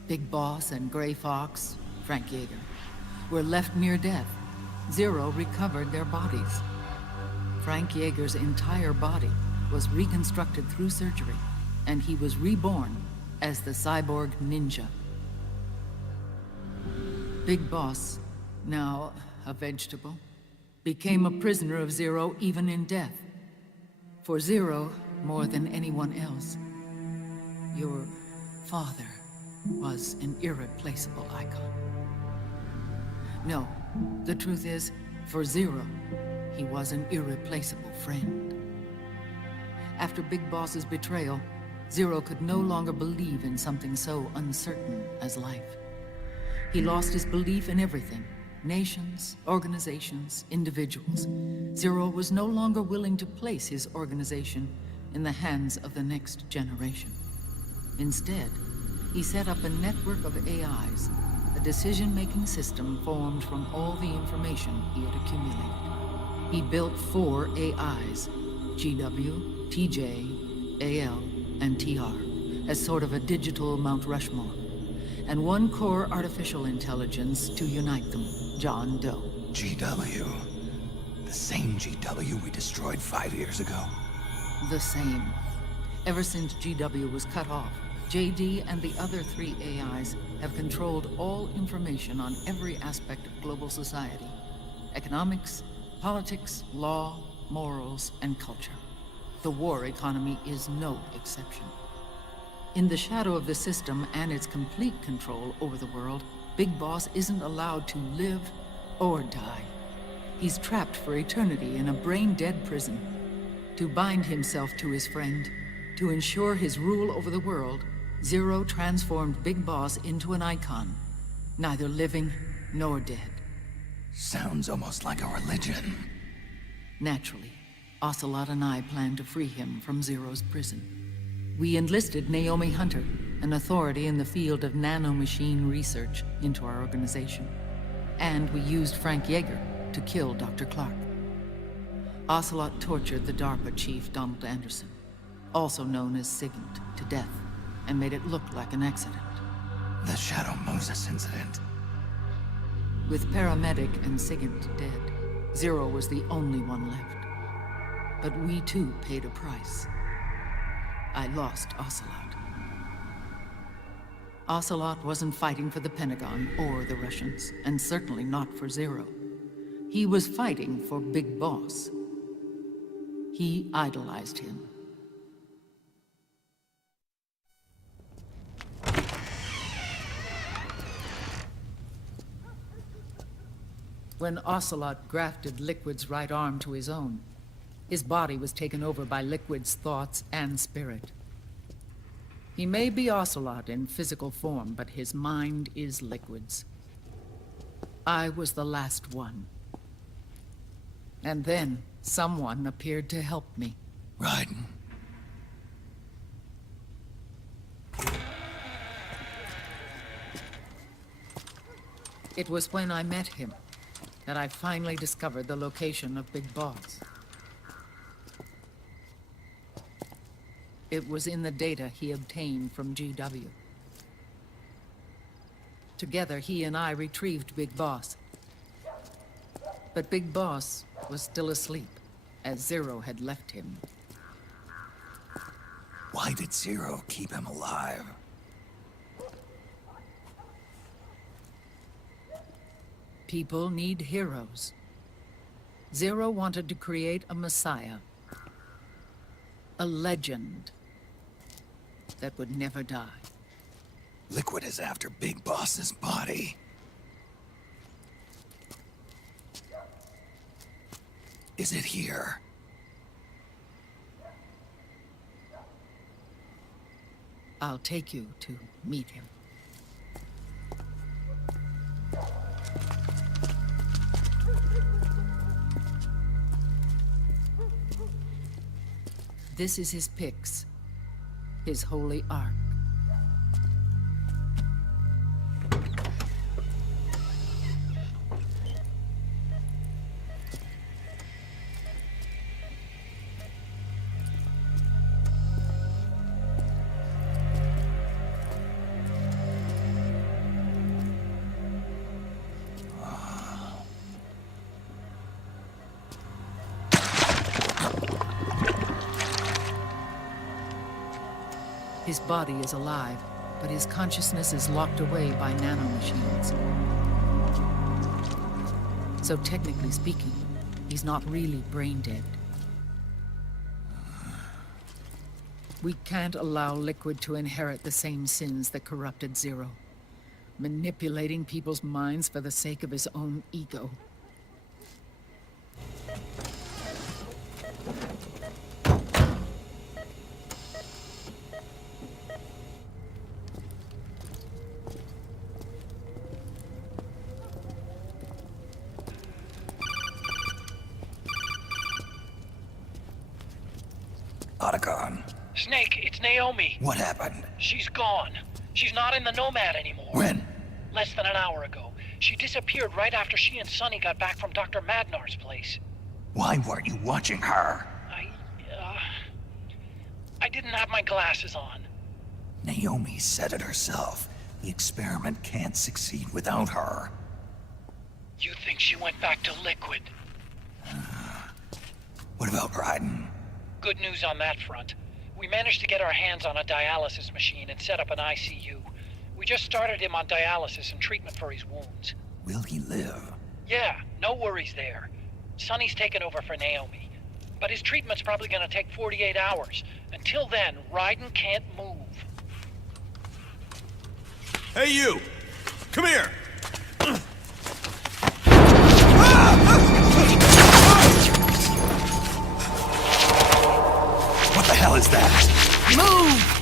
Big Boss and Gray Fox, Frank Yeager, were left near death. Zero recovered their bodies. Frank Yeager's entire body was reconstructed through surgery, and he was reborn as the cyborg ninja. Big Boss, now a vegetable, became a prisoner of Zero even in death. For Zero, more than anyone else, your father was an irreplaceable icon. No, the truth is, for Zero, he was an irreplaceable friend. After Big Boss's betrayal, Zero could no longer believe in something so uncertain as life. He lost his belief in everything. Nations, organizations, individuals. Zero was no longer willing to place his organization in the hands of the next generation. Instead, he set up a network of AIs, a decision-making system formed from all the information he had accumulated. He built 4 AIs, GW, TJ, AL, and TR, as sort of a digital Mount Rushmore, and 1 core artificial intelligence to unite them, John Doe. GW. The same GW we destroyed 5 years ago. The same. Ever since GW was cut off, JD and the other 3 AIs have controlled all information on every aspect of global society. Economics, politics, law, morals, and culture. The war economy is no exception. In the shadow of the system and its complete control over the world, Big Boss isn't allowed to live or die. He's trapped for eternity in a brain-dead prison. To bind himself to his friend, to ensure his rule over the world, Zero transformed Big Boss into an icon, neither living nor dead. Sounds almost like a religion. Naturally, Ocelot and I plan to free him from Zero's prison. We enlisted Naomi Hunter, an authority in the field of nanomachine research, into our organization. And we used Frank Yeager to kill Dr. Clark. Ocelot tortured the DARPA chief, Donald Anderson, also known as Sigint, to death, and made it look like an accident. The Shadow Moses incident. With Paramedic and Sigint dead, Zero was the only one left. But we too paid a price. I lost Ocelot. Ocelot wasn't fighting for the Pentagon or the Russians, and certainly not for Zero. He was fighting for Big Boss. He idolized him. When Ocelot grafted Liquid's right arm to his own, his body was taken over by Liquid's thoughts and spirit. He may be Ocelot in physical form, but his mind is Liquid's. I was the last one. And then, someone appeared to help me. Raiden. It was when I met him that I finally discovered the location of Big Boss. It was in the data he obtained from GW. Together, he and I retrieved Big Boss. But Big Boss was still asleep, as Zero had left him. Why did Zero keep him alive? People need heroes. Zero wanted to create a messiah. A legend that would never die. Liquid is after Big Boss's body. Is it here? I'll take you to meet him. This is his pyx, his holy ark. His body is alive, but his consciousness is locked away by nanomachines. So technically speaking, he's not really brain dead. We can't allow Liquid to inherit the same sins that corrupted Zero. Manipulating people's minds for the sake of his own ego. Otacon. Snake, it's Naomi. What happened? She's gone. She's not in the Nomad anymore. When? Less than an hour ago. She disappeared right after she and Sonny got back from Dr. Madnar's place. Why weren't you watching her? I didn't have my glasses on. Naomi said it herself. The experiment can't succeed without her. You think she went back to Liquid? What about Raiden? Good news on that front. We managed to get our hands on a dialysis machine and set up an ICU. We just started him on dialysis and treatment for his wounds. Will he live? Yeah, no worries there. Sonny's taken over for Naomi. But his treatment's probably gonna take 48 hours. Until then, Raiden can't move. Hey, you! Come here! the hell is that? Move!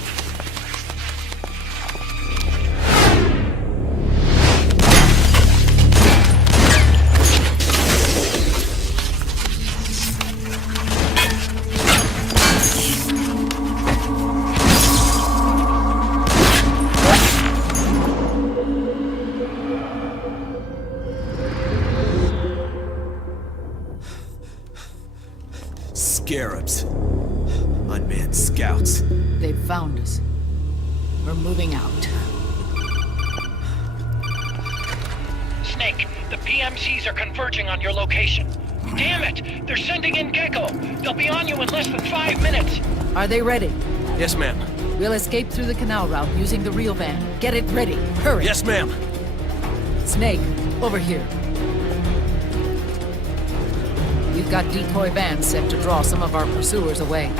Scarabs. Unmanned scouts. They've found us. We're moving out. Snake, the PMCs are converging on your location. Damn it! They're sending in Gecko! They'll be on you in less than 5 minutes! Are they ready? Yes, ma'am. We'll escape through the canal route using the real van. Get it ready. Hurry! Yes, ma'am. Snake, over here. We've got decoy vans set to draw some of our pursuers away.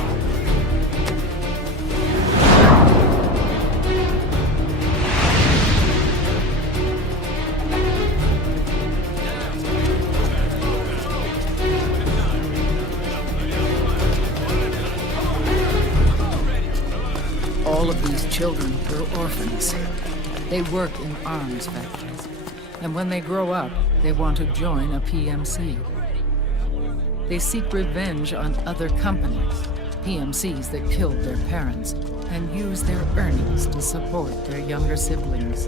All of these children were orphans. They work in arms factories. And when they grow up, they want to join a PMC. They seek revenge on other companies, PMCs that killed their parents, and use their earnings to support their younger siblings.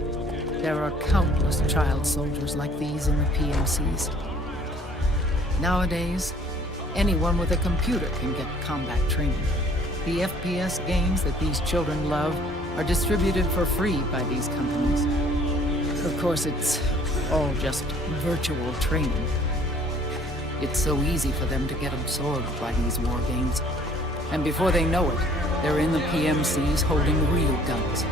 There are countless child soldiers like these in the PMCs. Nowadays, anyone with a computer can get combat training. The FPS games that these children love are distributed for free by these companies. Of course, it's all just virtual training. It's so easy for them to get absorbed by these war games. And before they know it, they're in the PMCs holding real guns.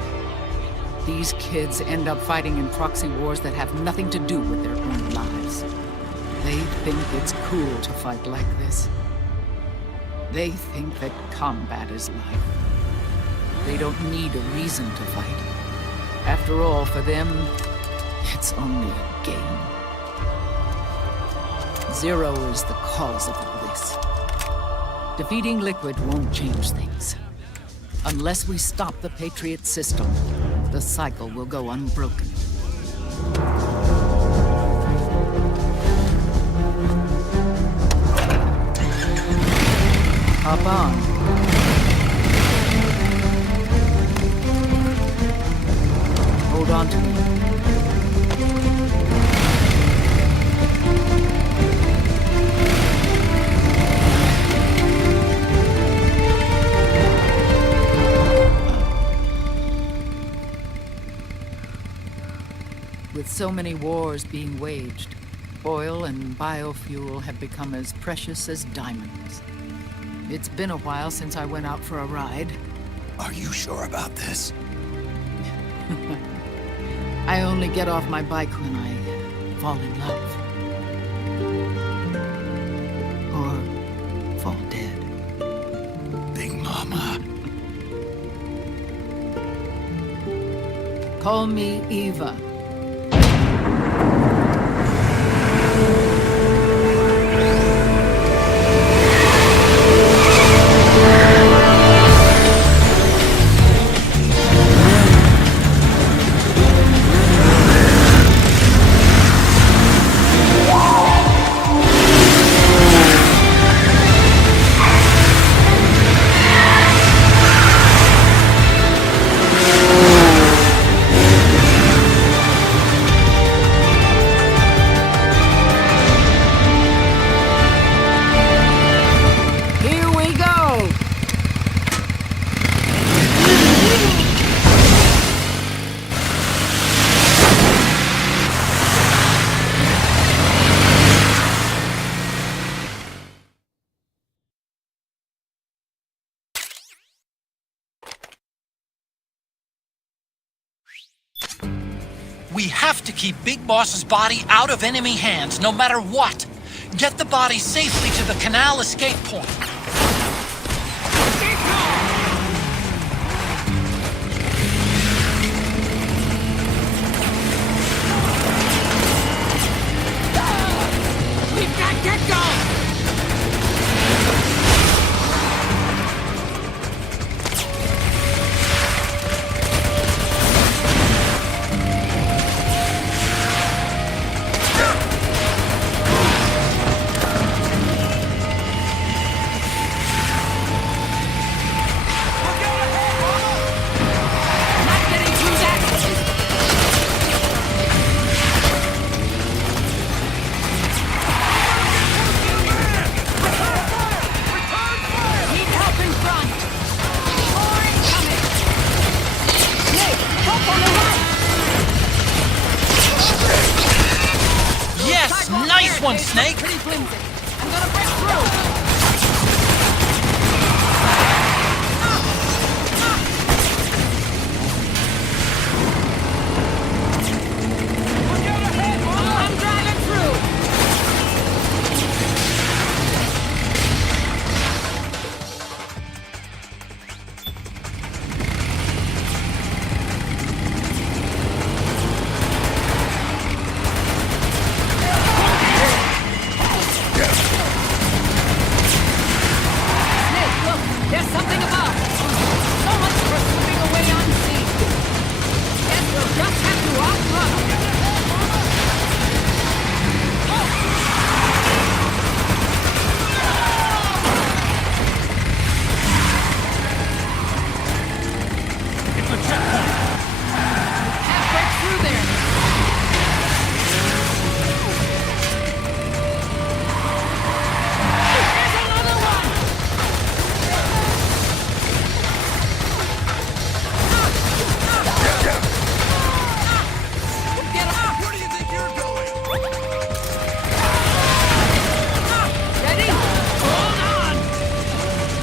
These kids end up fighting in proxy wars that have nothing to do with their own lives. They think it's cool to fight like this. They think that combat is life. They don't need a reason to fight. After all, for them, it's only a game. Zero is the cause of all this. Defeating Liquid won't change things. Unless we stop the Patriot system, the cycle will go unbroken. Hop on. Hold on to me. With so many wars being waged, oil and biofuel have become as precious as diamonds. It's been a while since I went out for a ride. Are you sure about this? I only get off my bike when I fall in love. Or fall dead. Big Mama. Call me Eva. We have to keep Big Boss's body out of enemy hands, no matter what. Get the body safely to the canal escape point. We've got Gecko! one, Snake! Pretty flimsy. I'm gonna break through! I'm driving through! There's something above! So much for slipping away unseen! Guess we'll just have to outrun! It's a checkpoint! Halfway through there! There's another one! Get up! Where do you think you're going? Ready? Hold on!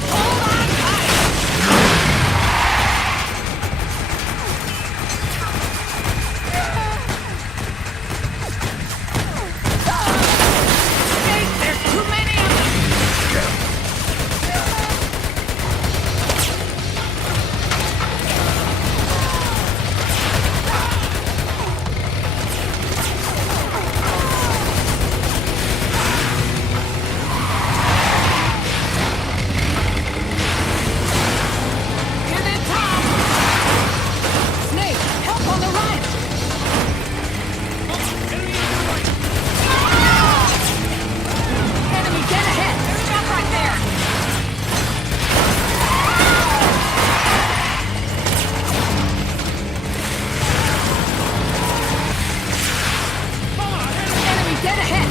Hold on tight! Hey, there's too many of them! Here they come! Snake, help on the right! Enemy, get ahead! There's a right there! Enemy, get ahead!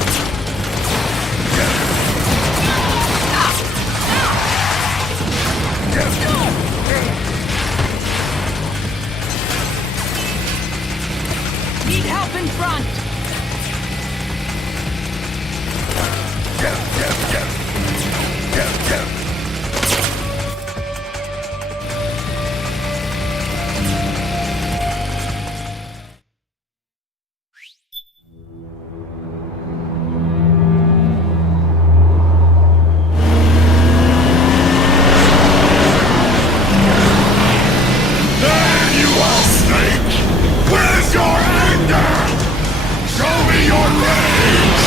Need help in front! There you are, Snake! Where's your anger? Show me your rage!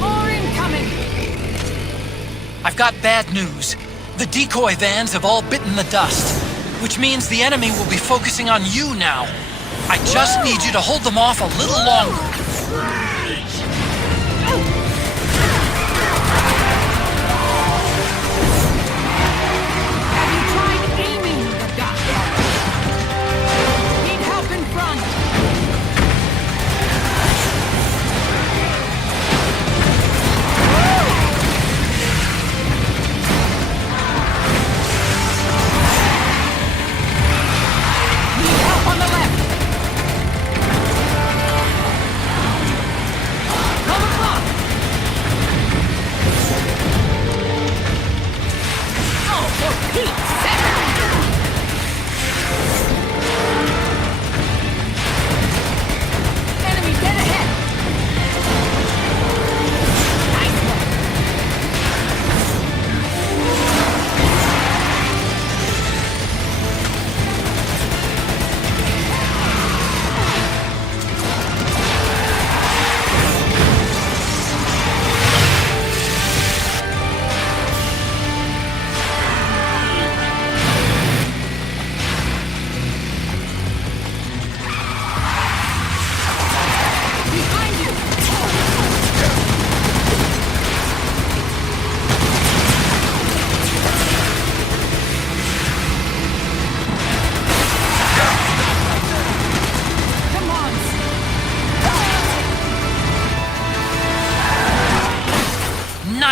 More incoming! I've got bad news. The decoy vans have all bitten the dust, which means the enemy will be focusing on you now. I just need you to hold them off a little longer. Have you tried aiming the gun? Need help in front!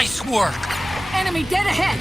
Nice work! Enemy dead ahead!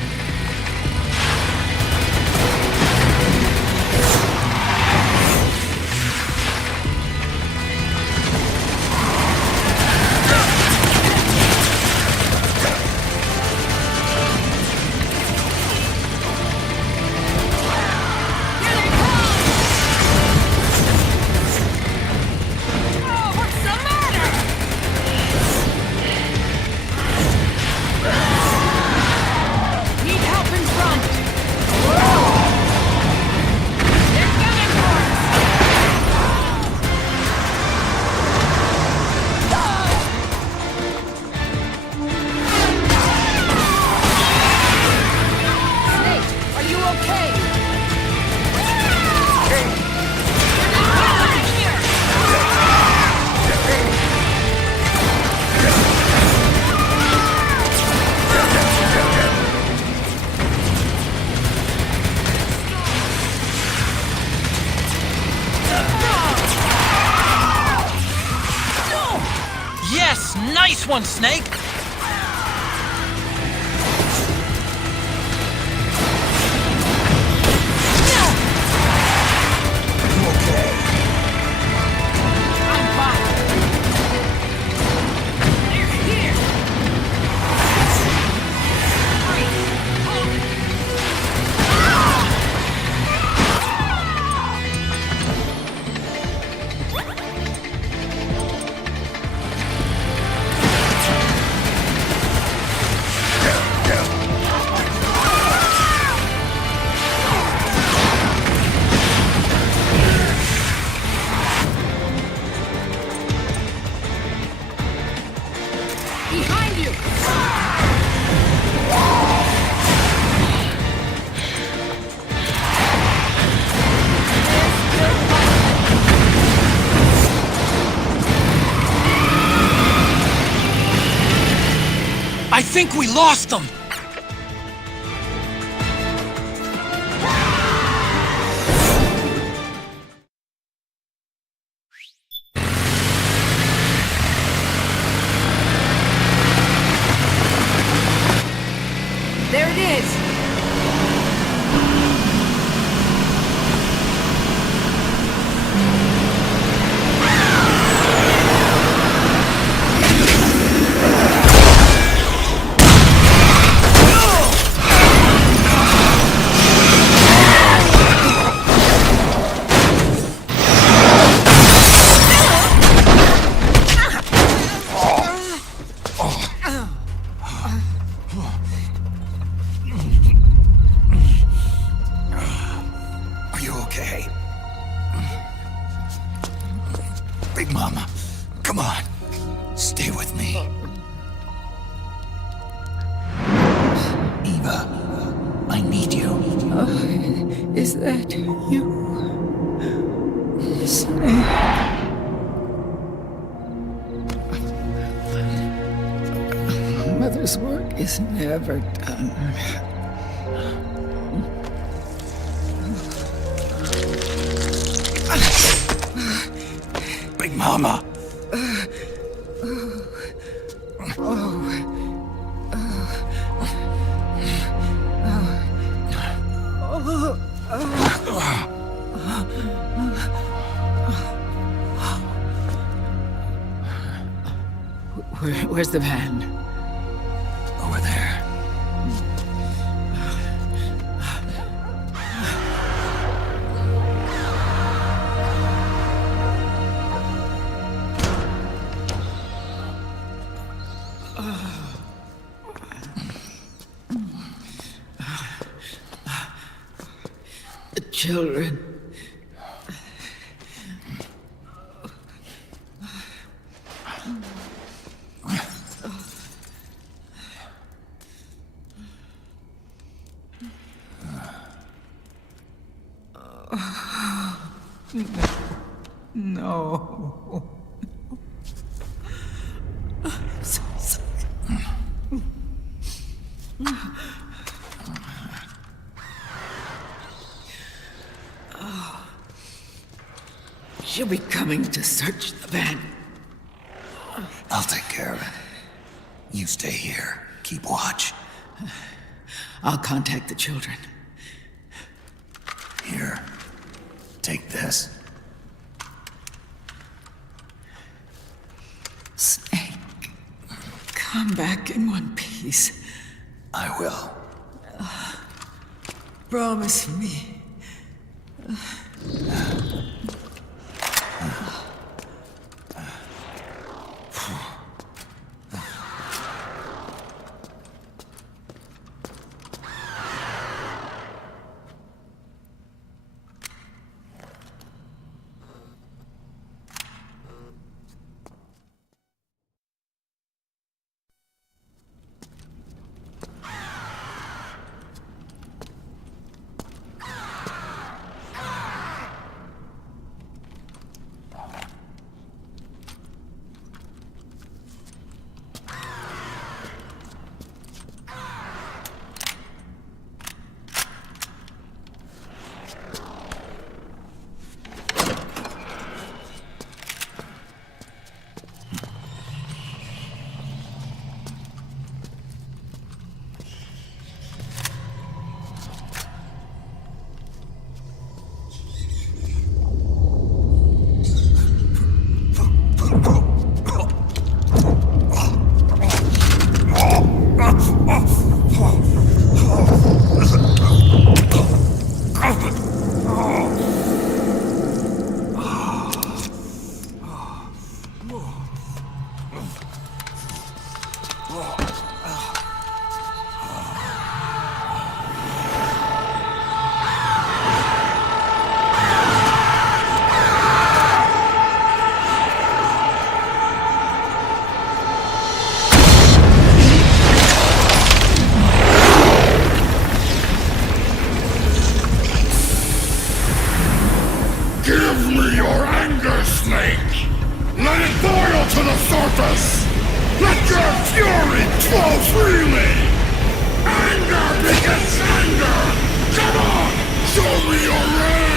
Yes! Nice one, Snake! Behind you! I think we lost them! There it is! Big Mama, come on. Stay with me. Eva, I need you. Is that you? Snake? Mother's work is never done. Big Mama! Where's the van? Over there. The children. No. I'm so sorry. She'll be coming to search the van. I'll take care of it. You stay here. keep watch. I'll contact the children. Here, take this. Snake, come back in one piece. I will. Promise me. Give me your anger, Snake! Let it boil to the surface! Let your fury flow freely! Anger begets anger! Come on! Show me your rage!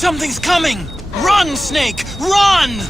Something's coming! Run, Snake! Run!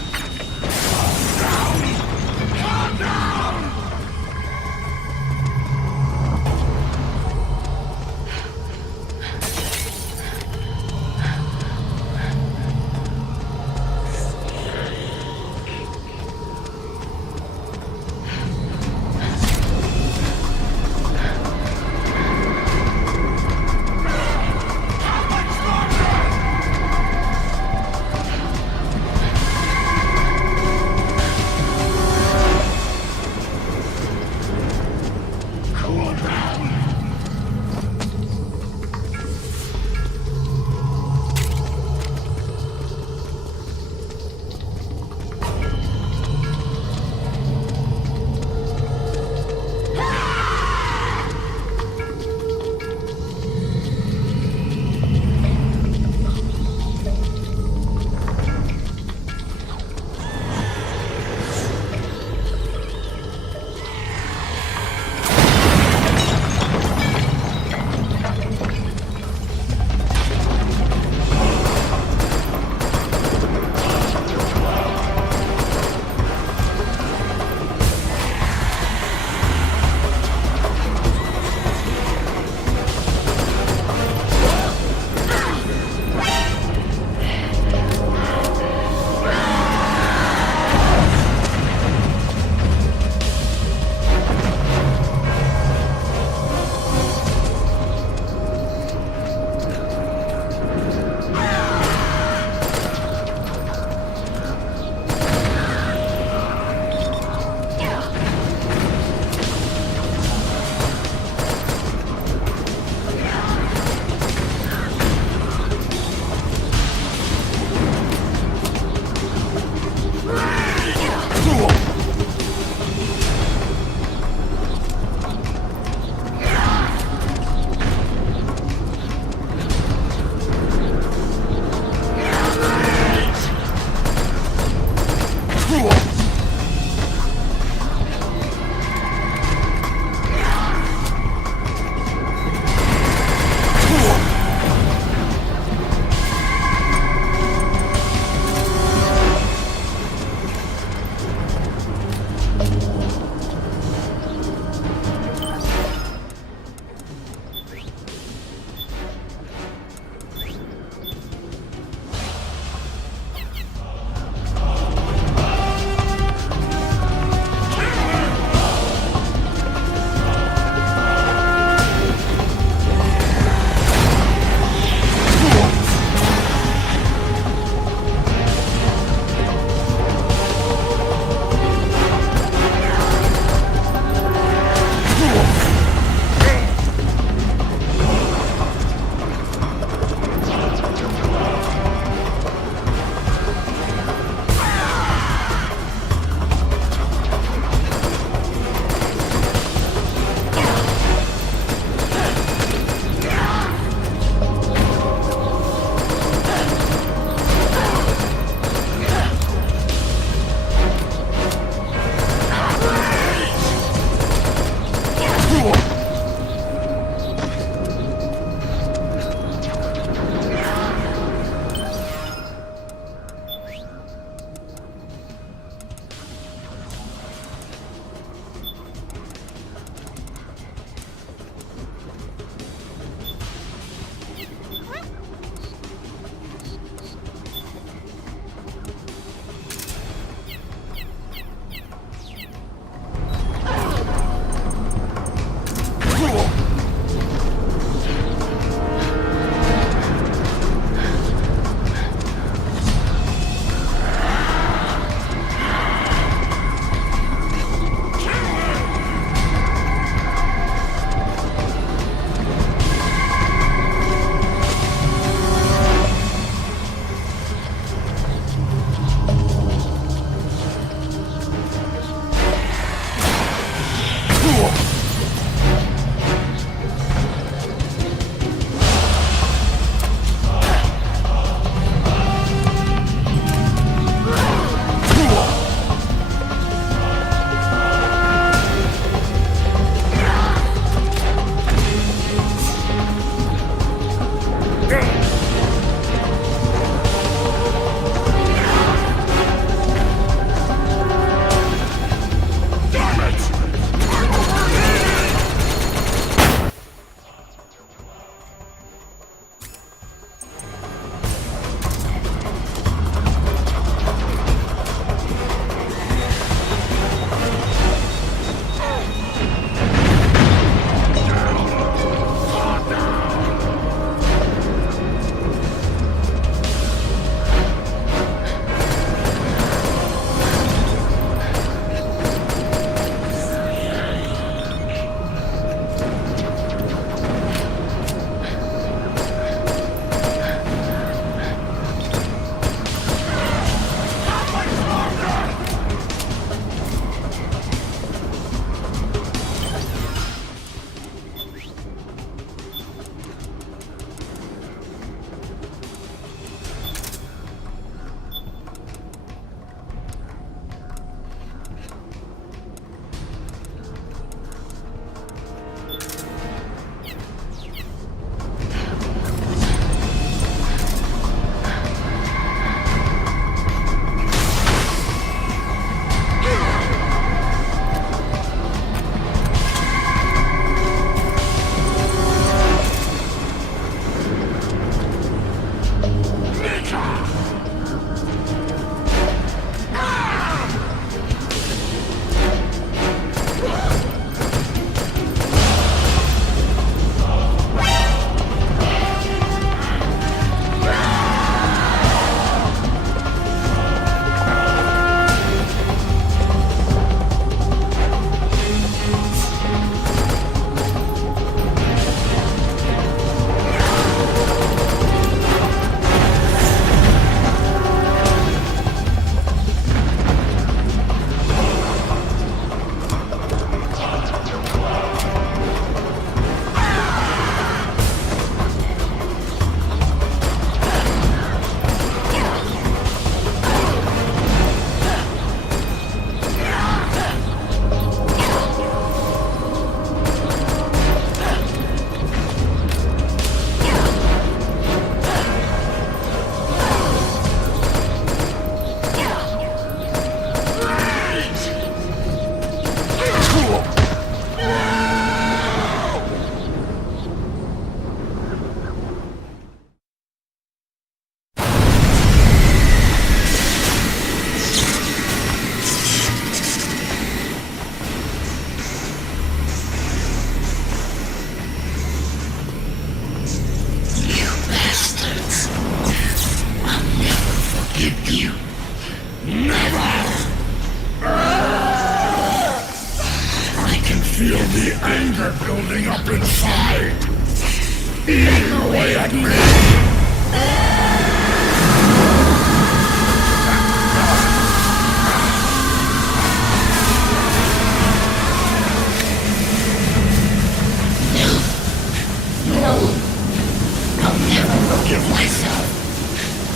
never forgive myself.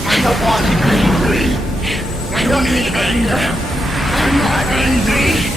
I don't want to be angry. I don't need anger. I'm not angry.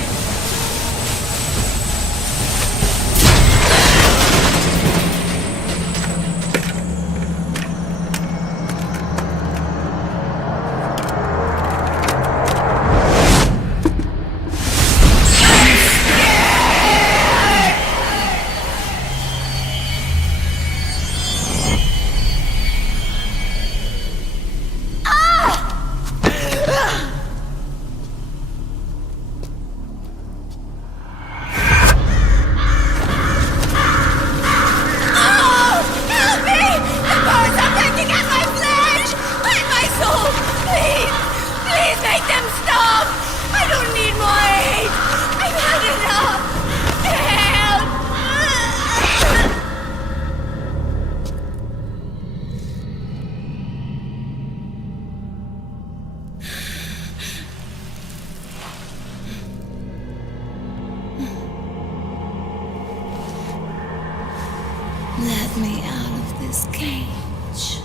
Let me out of this cage.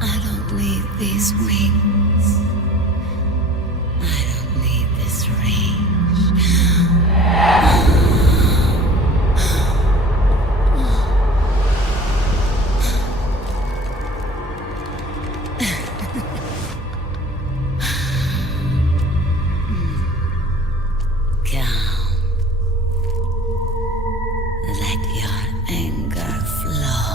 I don't need these wings. I don't need this range. Calm. Let your anger flow.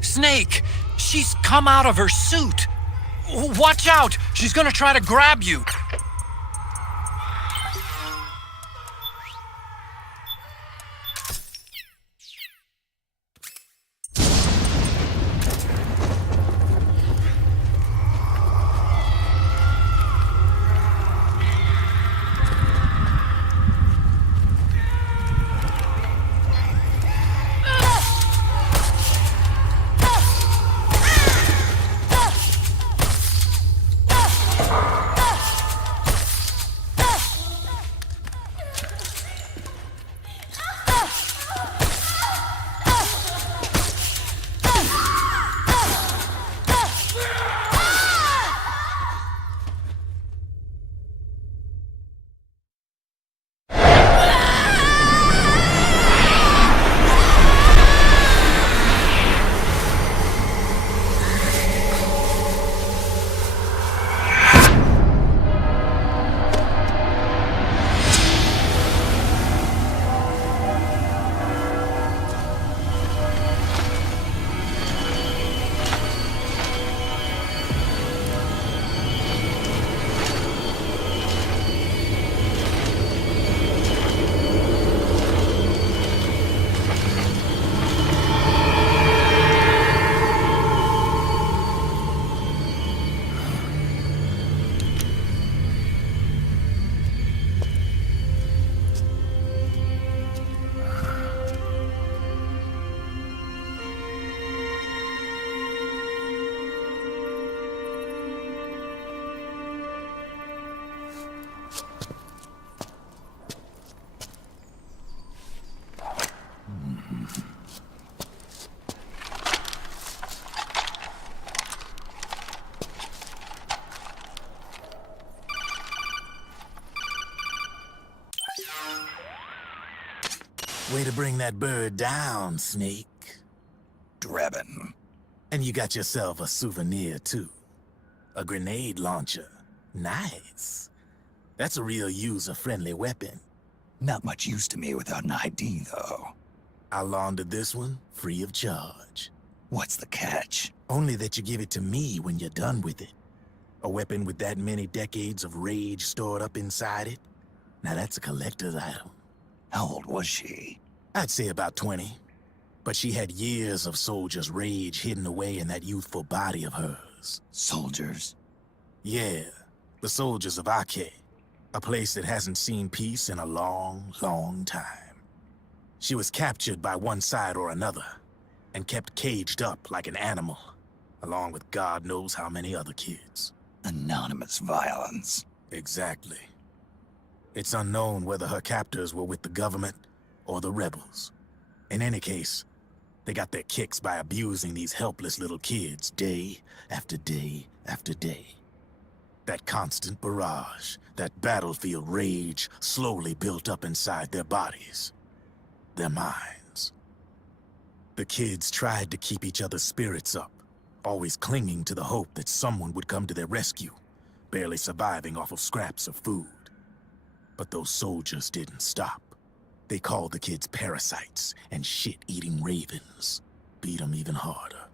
Snake! She's come out of her suit! Watch out! She's gonna try to grab you! Way to bring that bird down, Snake. Drebin. And you got yourself a souvenir, too. A grenade launcher. Nice. That's a real user-friendly weapon. Not much use to me without an ID, though. I'll launder this one free of charge. What's the catch? Only that you give it to me when you're done with it. A weapon with that many decades of rage stored up inside it? Now that's a collector's item. How old was she? I'd say about 20. But she had years of soldiers' rage hidden away in that youthful body of hers. Soldiers? Yeah, The soldiers of Ake, a place that hasn't seen peace in a long, long time. She was captured by one side or another, and kept caged up like an animal, along with God knows how many other kids. Anonymous violence. Exactly. It's unknown whether her captors were with the government or the rebels. In any case, they got their kicks by abusing these helpless little kids day after day after day. That constant barrage, that battlefield rage slowly built up inside their bodies, their minds. The kids tried to keep each other's spirits up, always clinging to the hope that someone would come to their rescue, barely surviving off of scraps of food. But those soldiers didn't stop. They called the kids parasites and shit-eating ravens, beat them even harder.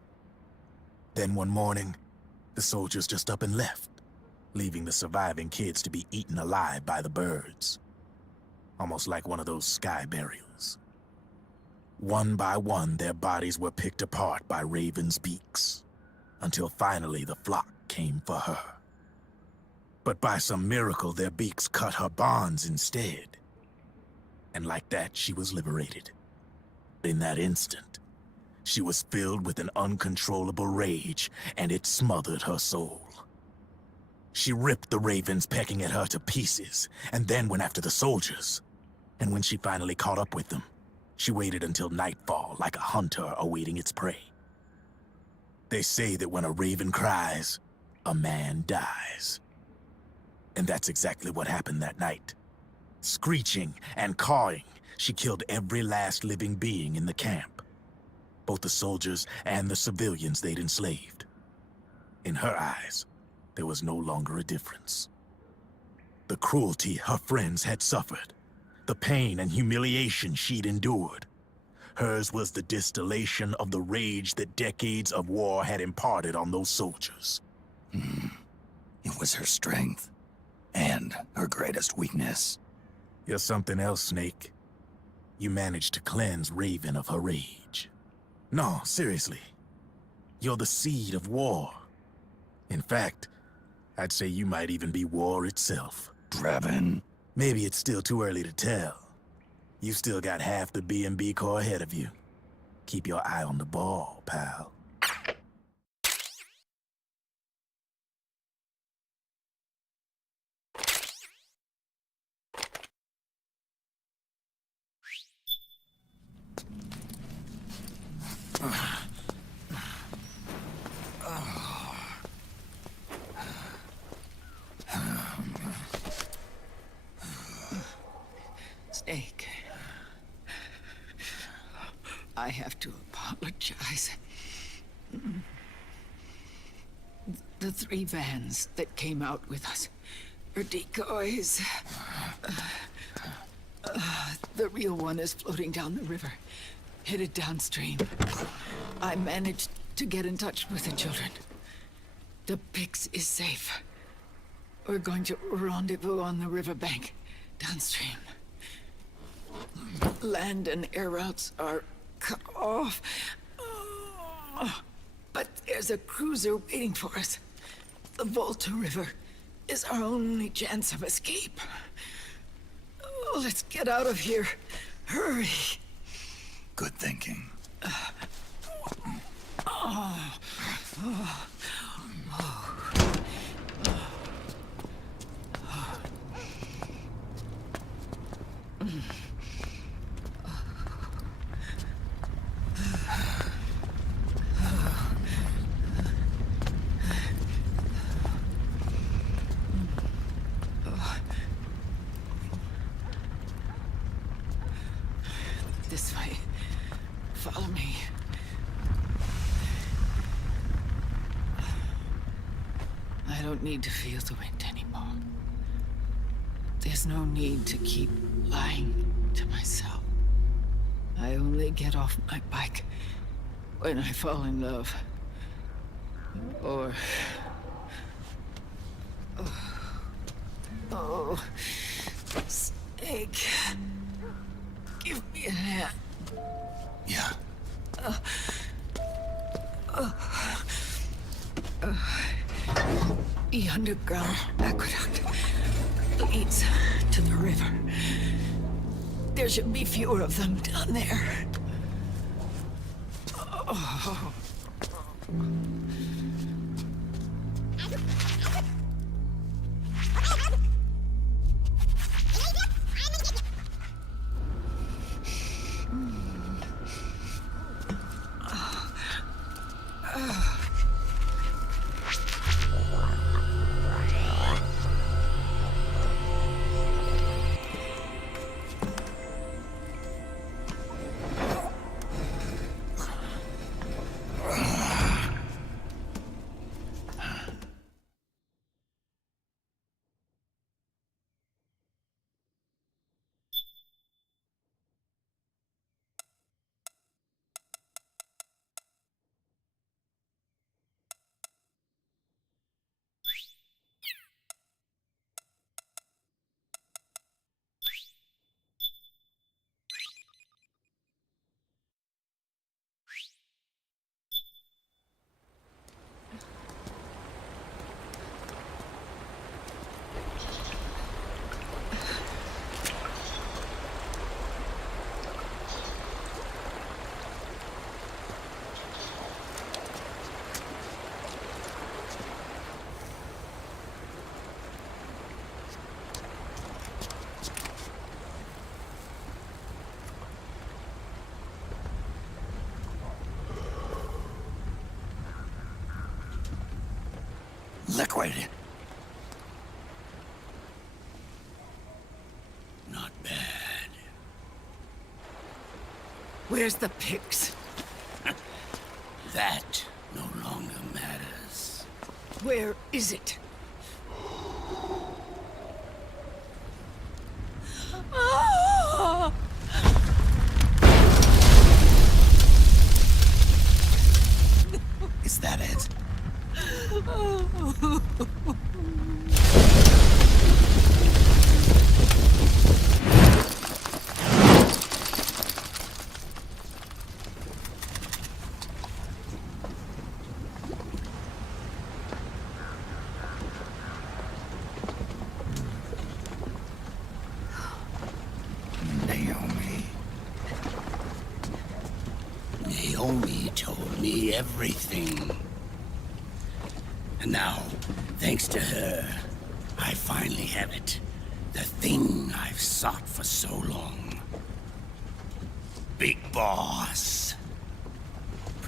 Then one morning, the soldiers just up and left, leaving the surviving kids to be eaten alive by the birds. Almost like one of those sky burials. One by one, their bodies were picked apart by ravens' beaks, until finally the flock came for her. But by some miracle, their beaks cut her bonds instead. And like that, she was liberated. In that instant, she was filled with an uncontrollable rage, and it smothered her soul. She ripped the ravens pecking at her to pieces, and then went after the soldiers. And when she finally caught up with them, she waited until nightfall like a hunter awaiting its prey. They say that when a raven cries, a man dies. And that's exactly what happened that night. Screeching and cawing, she killed every last living being in the camp. Both the soldiers and the civilians they'd enslaved. In her eyes, there was no longer a difference. The cruelty her friends had suffered, the pain and humiliation she'd endured. Hers was the distillation of the rage that decades of war had imparted on those soldiers. It was her strength, and her greatest weakness. You're something else, Snake. You managed to cleanse Raven of her rage. No, seriously. You're the seed of war. In fact, I'd say you might even be war itself. Draven? Maybe it's still too early to tell. You've still got half the B&B Corps ahead of you. Keep your eye on the ball, pal. Snake. I have to apologize. The 3 vans that came out with us are decoys. The real one is floating down the river, headed downstream. I managed to get in touch with the children. The Pix is safe. We're going to rendezvous on the riverbank, downstream. Land and air routes are cut off. But there's a cruiser waiting for us. The Volta River is our only chance of escape. Let's get out of here. Hurry. Good thinking. This way. Follow me. I don't need to feel the wind anymore. There's no need to keep lying to myself. I only get off my bike when I fall in love. Or... Oh... Snake... Give me a hand. Yeah. Yeah. underground aqueduct leads to the river. There should be fewer of them down there. Oh. Liquid. Not bad. Where's the pigs? That no longer matters. Where is it? Ah! Is that it? Naomi told me everything. And now, thanks to her, I finally have it. The thing I've sought for so long. Big Boss.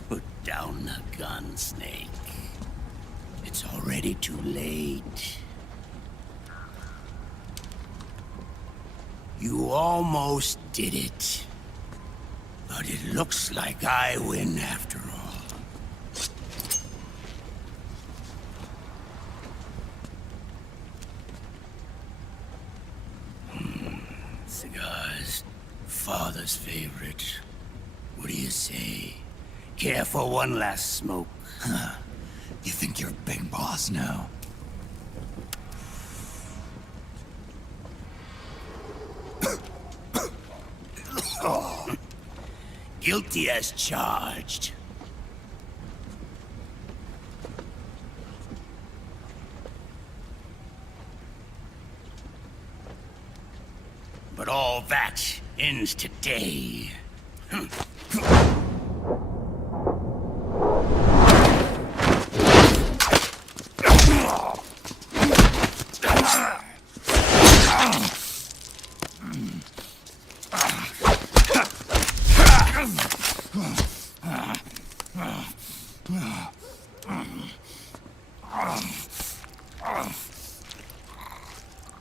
Put down the gun, Snake. It's already too late. You almost did it. But it looks like I win after all. Cigars. Father's favorite. What do you say? Care for one last smoke? Huh. You think you're Big Boss now? Guilty as charged. But all that ends today.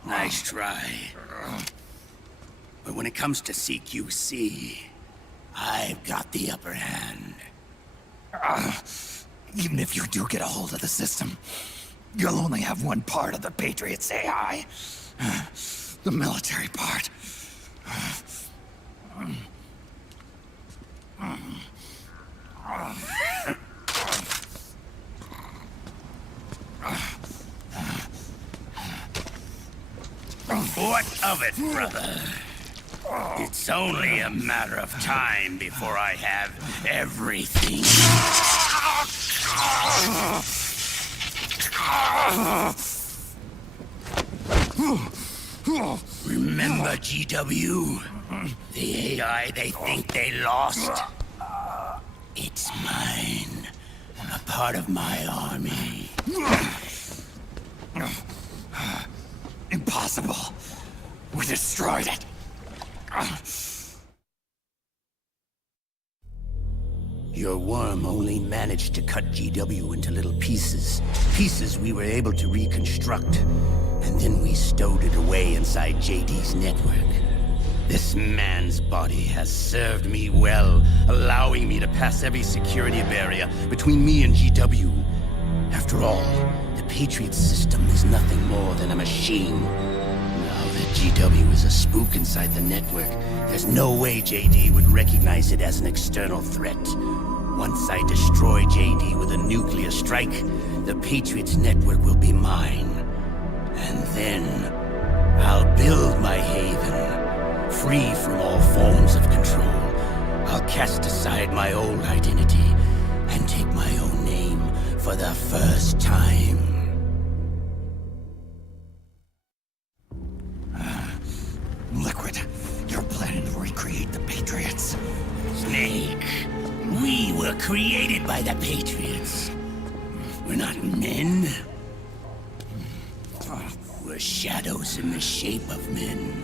Nice try. But when it comes to CQC, I've got the upper hand. Even if you do get a hold of the system, you'll only have one part of the Patriots AI. The military part. What of it, brother? It's only a matter of time before I have everything. Remember, GW? The AI they think they lost? It's mine. A part of my army. Impossible. We destroyed it. Your worm only managed to cut GW into little pieces. Pieces we were able to reconstruct. And then we stowed it away inside JD's network. This man's body has served me well, allowing me to pass every security barrier between me and GW. After all, the Patriots system is nothing more than a machine. Now that GW is a spook inside the network, there's no way JD would recognize it as an external threat. Once I destroy JD with a nuclear strike, the Patriots network will be mine. And then, I'll build my haven, free from all forms of control. I'll cast aside my old identity and take my own name for the first time. Liquid, you're planning to recreate the Patriots. Snake, we were created by the Patriots. We're not men. We're shadows in the shape of men.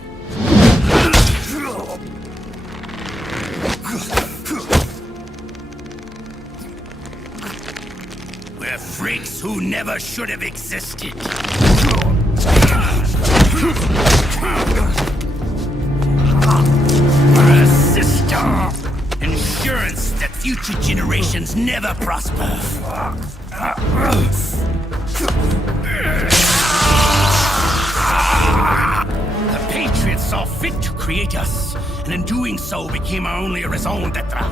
We're freaks who never should have existed. We're a system. Insurance that future generations never prosper. The Patriots saw fit to create us, and in doing so became our only raison d'etre.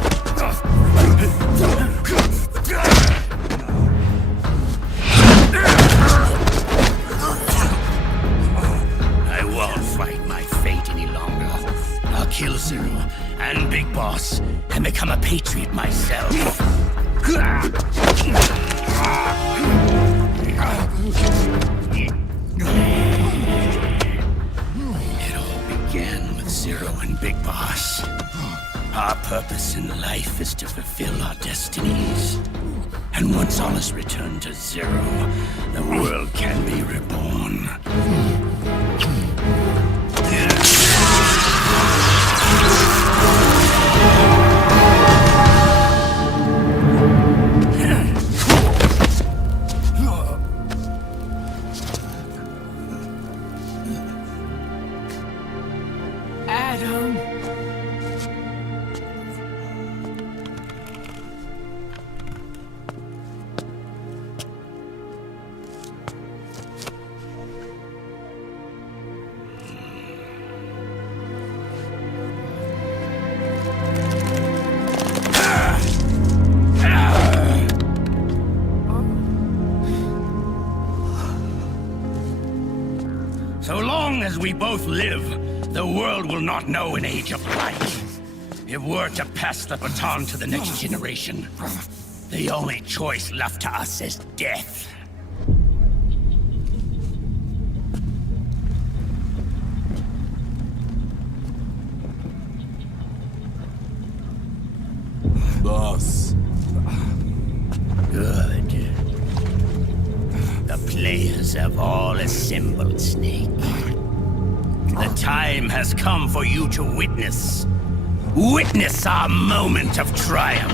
I won't fight my fate any longer. I'll kill Zero and Big Boss and become a Patriot myself. It all began with Zero and Big Boss. Our purpose in life is to fulfill our destinies. And once all is returned to Zero, the world can be reborn. Adam! So long as we both live, the world will not know an age of light. If we're to pass the baton to the next generation, the only choice left to us is death. Boss. Good. The players have all assembled, Snake. The time has come for you to witness our moment of triumph.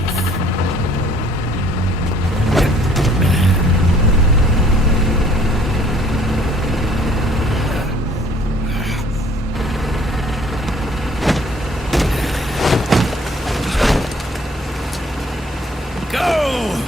Go!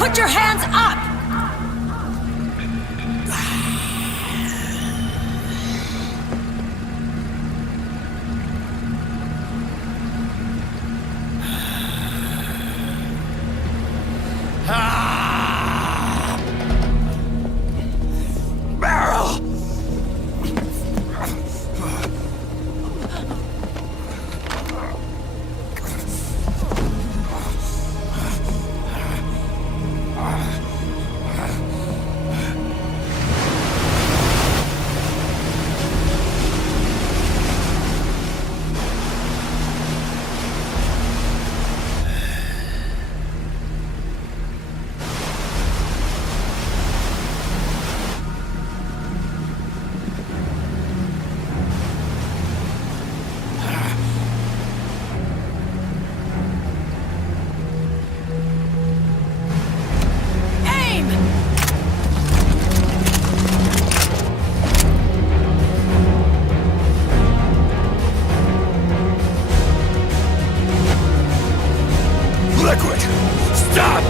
Put your hands up! Liquid! Stop!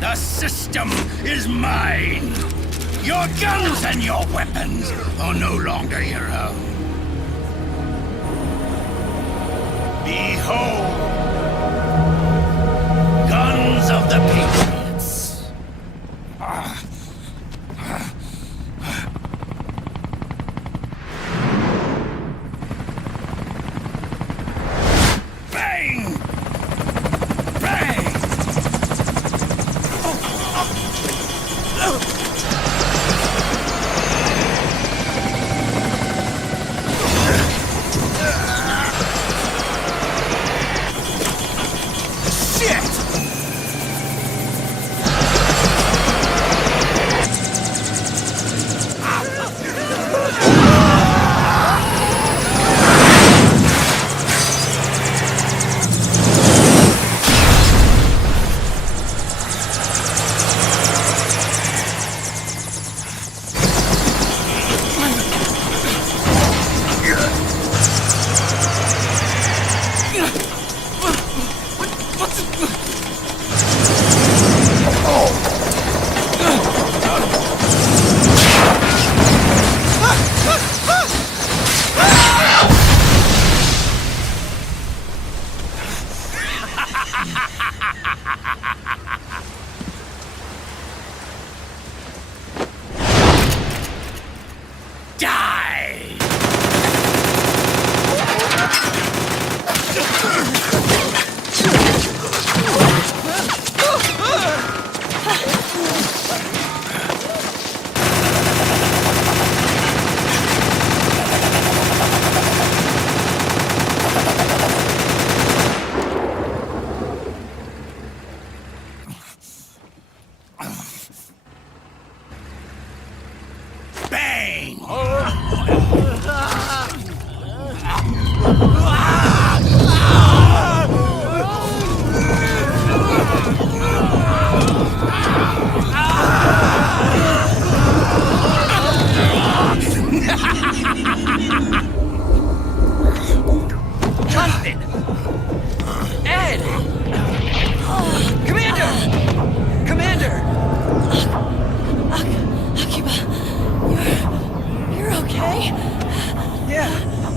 The system is mine! Your guns and your weapons are no longer your own. Behold! Guns of the Patriots! Bang! Bang!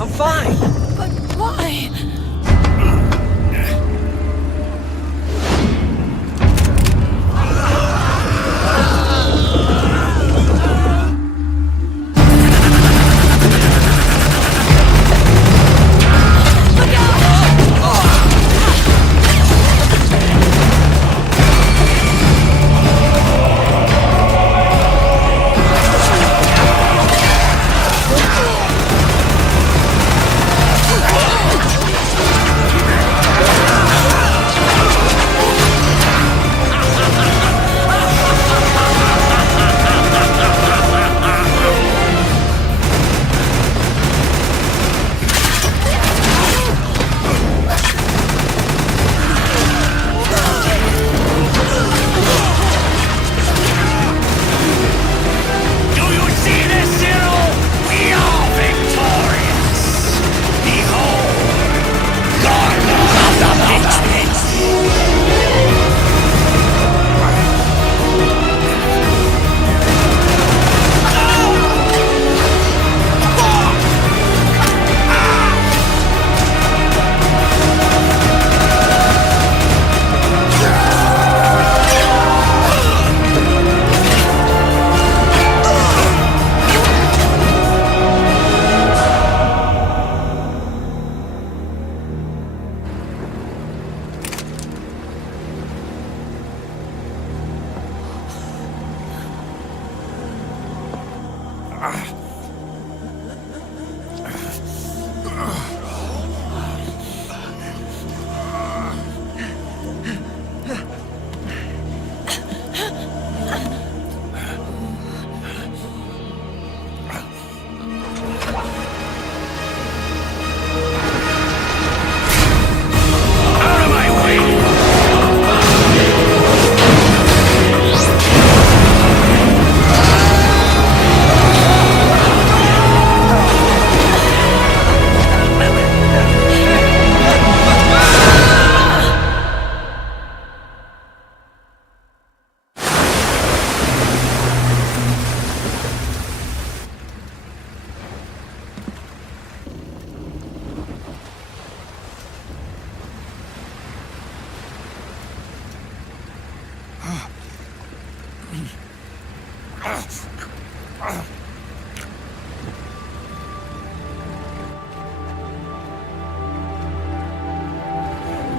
I'm fine. But why?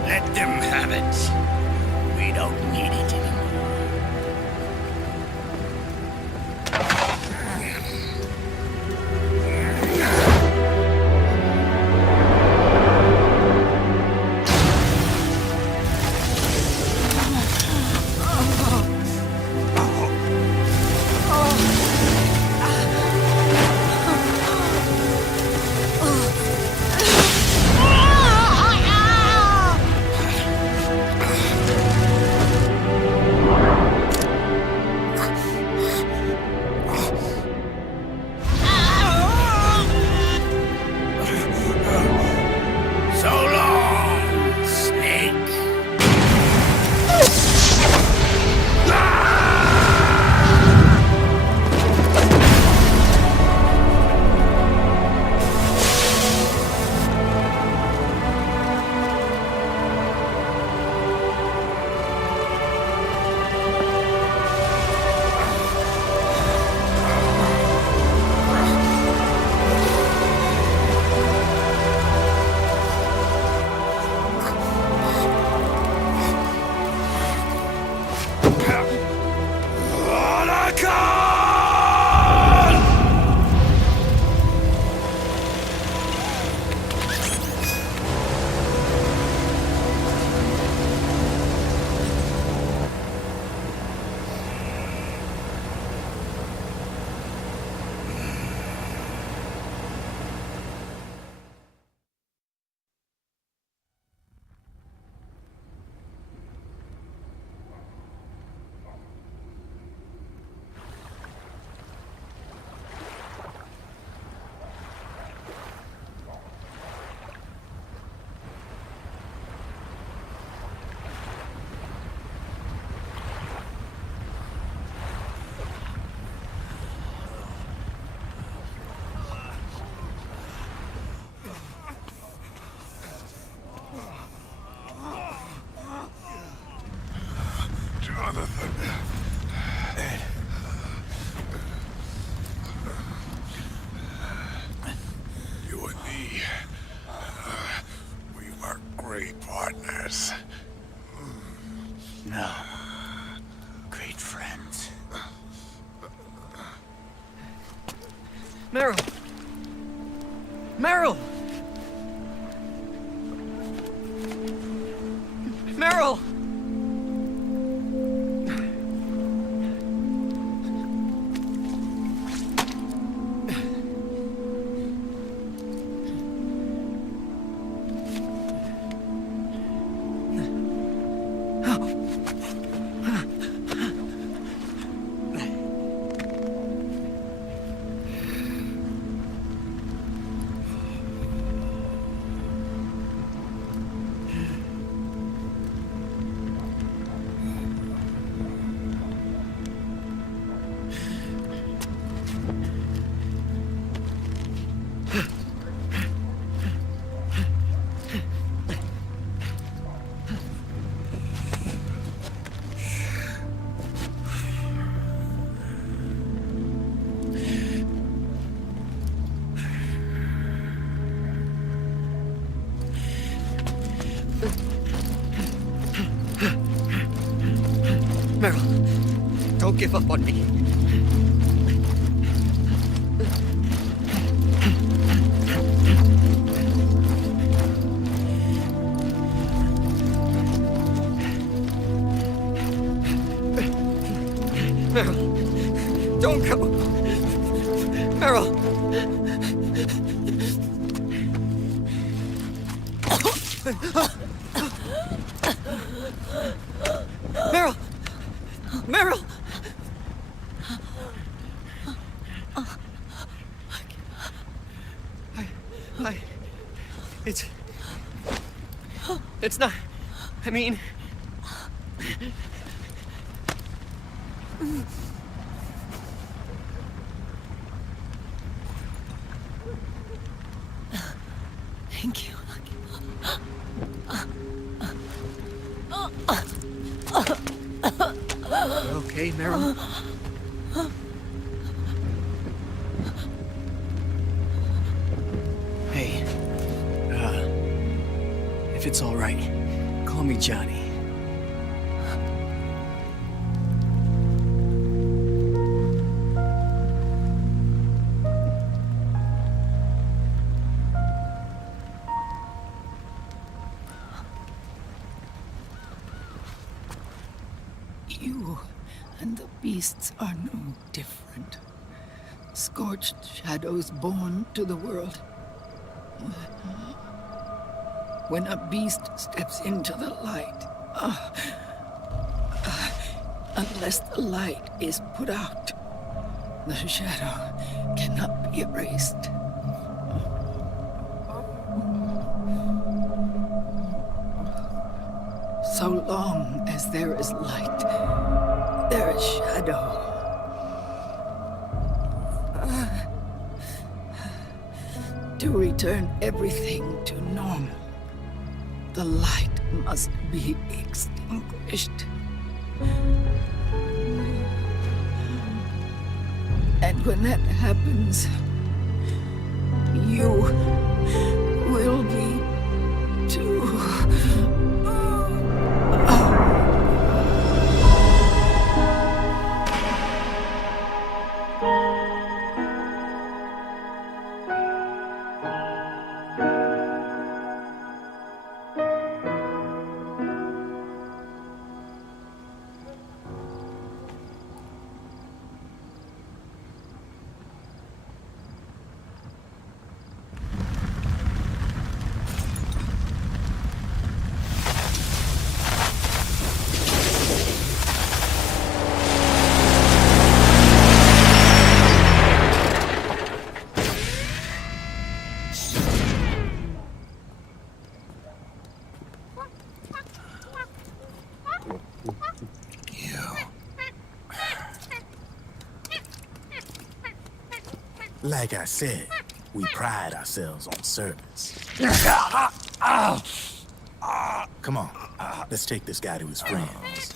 Let them have it. We don't need it anymore. You and me, we were great partners. No. Great friends. Meryl! Meryl! Meryl! Meryl, don't give up on me. Meryl! Meryl! Meryl! It's not... I mean... Thank you. You okay, Meryl? Hey, if it's all right, call me Johnny. You and the beasts are no different. Scorched shadows born to the world. When a beast steps into the light, unless the light is put out, the shadow cannot be erased. So long as there is light, there is shadow. To return everything to normal, the light must be extinguished. And when that happens, you will be too. Like I said, we pride ourselves on service. Come on, let's take this guy to his friends.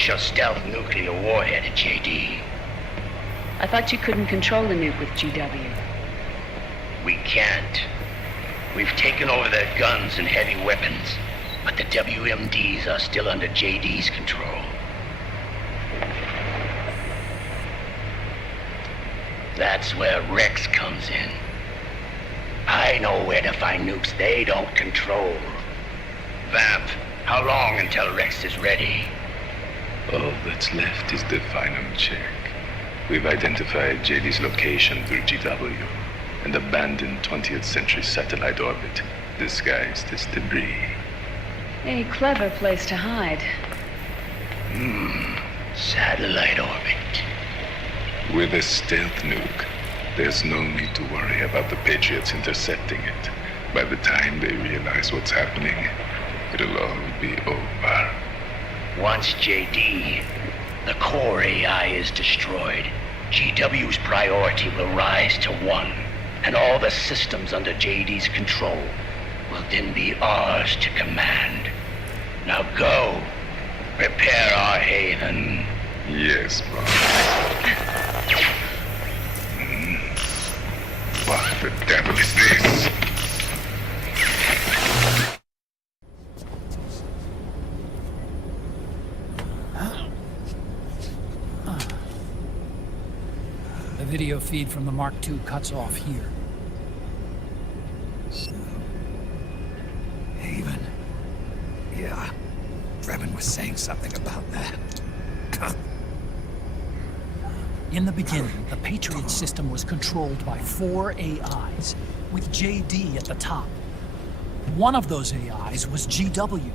launch your stealth nuclear warhead at JD. I thought you couldn't control the nuke with GW. We can't. We've taken over their guns and heavy weapons, but the WMDs are still under JD's control. That's where Rex comes in. I know where to find nukes they don't control. Vamp, how long until Rex is ready? All that's left is the final check. We've identified JD's location through GW, an abandoned 20th century satellite orbit disguised as debris. A clever place to hide. Satellite orbit. With a stealth nuke, there's no need to worry about the Patriots intercepting it. By the time they realize what's happening, it'll all be over. Once JD, the core AI, is destroyed, GW's priority will rise to 1, and all the systems under JD's control will then be ours to command. Now go, prepare our haven. Yes, boss. What the devil is this? The video feed from the Mark II cuts off here. Haven. Yeah. Drebin was saying something about that. In the beginning, the Patriots system was controlled by 4 AIs, with JD at the top. One of those AIs was GW.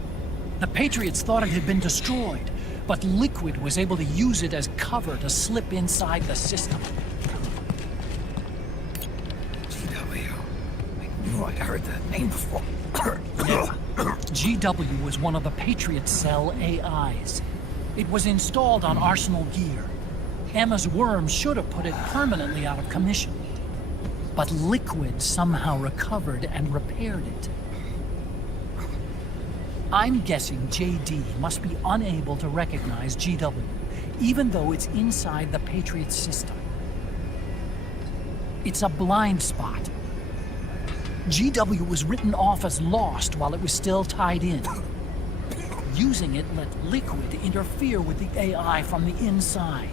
The Patriots thought it had been destroyed, but Liquid was able to use it as cover to slip inside the system. GW. I knew I'd heard that name before. Yeah. GW was one of the Patriot Cell AIs. It was installed on Arsenal gear. Emma's worm should have put it permanently out of commission. But Liquid somehow recovered and repaired it. I'm guessing JD must be unable to recognize GW, even though it's inside the Patriot system. It's a blind spot. GW was written off as lost while it was still tied in. Using it let Liquid interfere with the AI from the inside.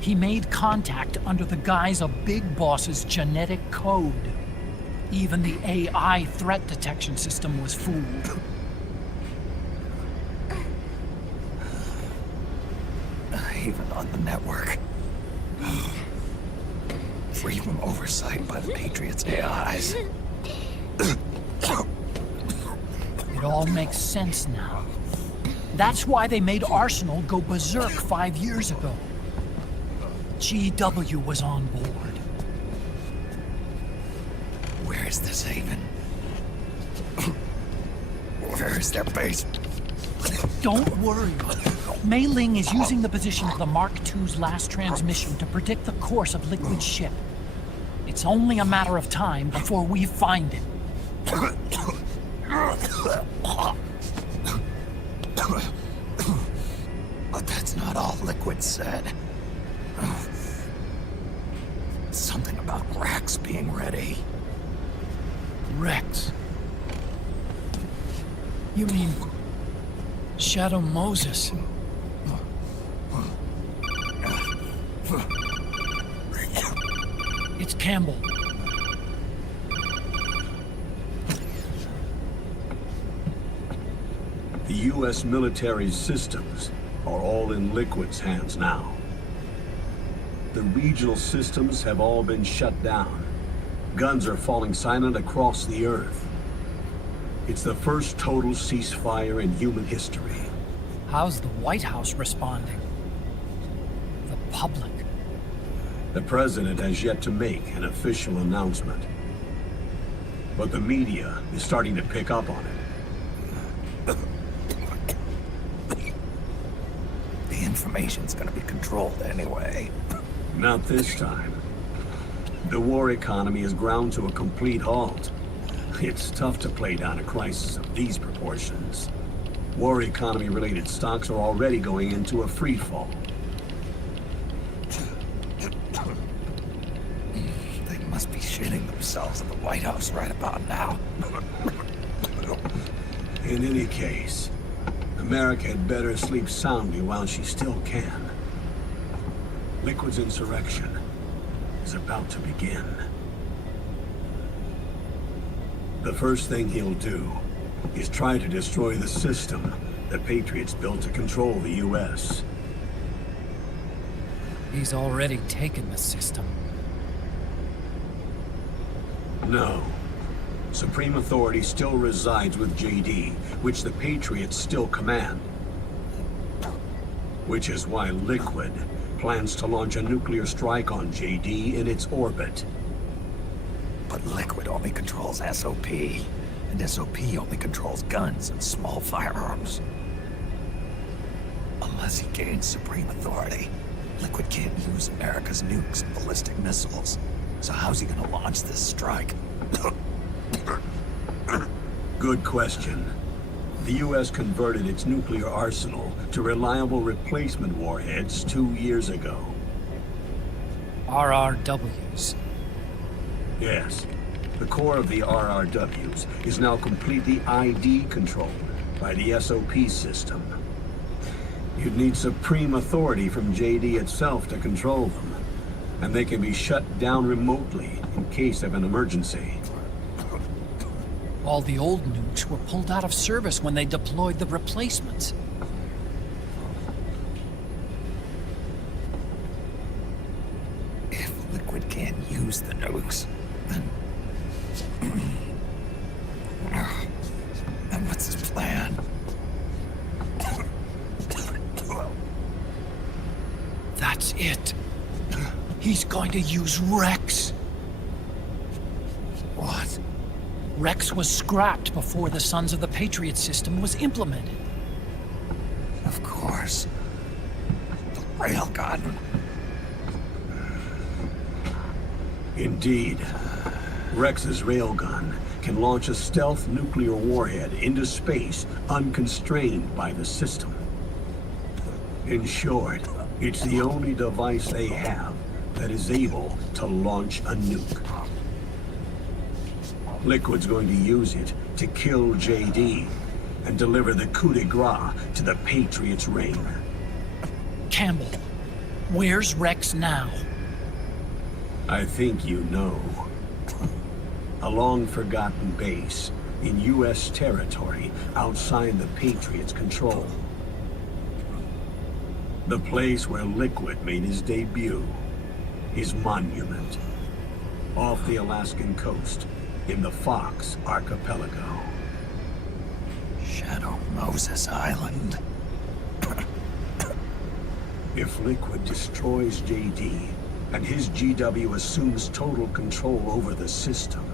He made contact under the guise of Big Boss's genetic code. Even the AI threat detection system was fooled. Even on the network. Free from oversight by the Patriots' AIs. It all makes sense now. That's why they made Arsenal go berserk 5 years ago. GW was on board. Where is this haven? Where is their base? Don't worry. Mei Ling is using the position of the Mark II's last transmission to predict the course of Liquid's ship. It's only a matter of time before we find it. But that's not all Liquid said. Something about Rex being ready. Rex? You mean Shadow Moses? It's Campbell. The U.S. military's systems are all in Liquid's hands now. The regional systems have all been shut down. Guns are falling silent across the Earth. It's the first total ceasefire in human history. How's the White House responding? The public? The president has yet to make an official announcement. But the media is starting to pick up on it. The information's gonna be controlled anyway. Not this time. The war economy is ground to a complete halt. It's tough to play down a crisis of these proportions. War economy-related stocks are already going into a free fall. They must be shitting themselves at the White House right about now. In any case, America had better sleep soundly while she still can. Liquid's insurrection is about to begin. The first thing he'll do is try to destroy the system the Patriots built to control the U.S. He's already taken the system. No. Supreme authority still resides with JD, which the Patriots still command. Which is why Liquid plans to launch a nuclear strike on JD in its orbit. But Liquid only controls SOP, and SOP only controls guns and small firearms. Unless he gains supreme authority, Liquid can't use America's nukes and ballistic missiles. So how's he gonna launch this strike? Good question. The U.S. converted its nuclear arsenal to reliable replacement warheads 2 years ago. RRWs. Yes. The core of the RRWs is now completely ID controlled by the SOP system. You'd need supreme authority from JD itself to control them, and they can be shut down remotely in case of an emergency. All the old nukes were pulled out of service when they deployed the replacements. If Liquid can't use the nukes, then what's his plan? That's it. He's going to use Rex. What? Rex was scrapped before the Sons of the Patriot system was implemented. Of course. The railgun. Indeed. Rex's railgun can launch a stealth nuclear warhead into space unconstrained by the system. In short, it's the only device they have that is able to launch a nuke. Liquid's going to use it to kill JD and deliver the coup de grace to the Patriots' reign. Campbell, where's Rex now? I think you know. A long-forgotten base in U.S. territory outside the Patriots' control. The place where Liquid made his debut, his monument, off the Alaskan coast in the Fox Archipelago. Shadow Moses Island. If Liquid destroys JD and his GW assumes total control over the system,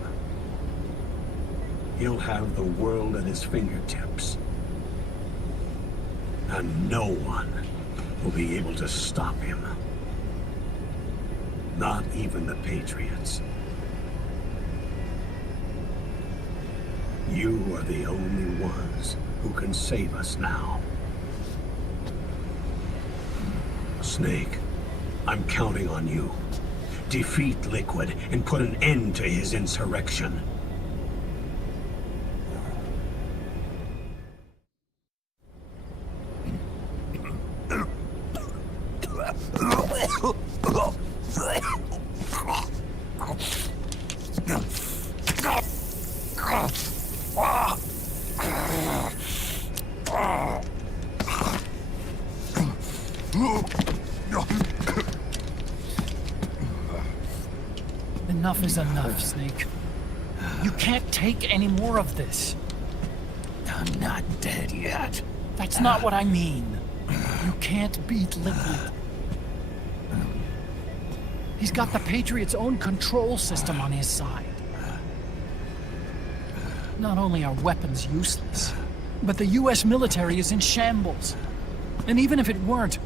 he'll have the world at his fingertips. And no one will be able to stop him. Not even the Patriots. You are the only ones who can save us now. Snake, I'm counting on you. Defeat Liquid and put an end to his insurrection. Enough is enough, Snake. You can't take any more of this. I'm not dead yet. That's not what I mean. You can't beat Liquid. He's got the Patriots' own control system on his side. Not only are weapons useless, but the U.S. military is in shambles. And even if it weren't,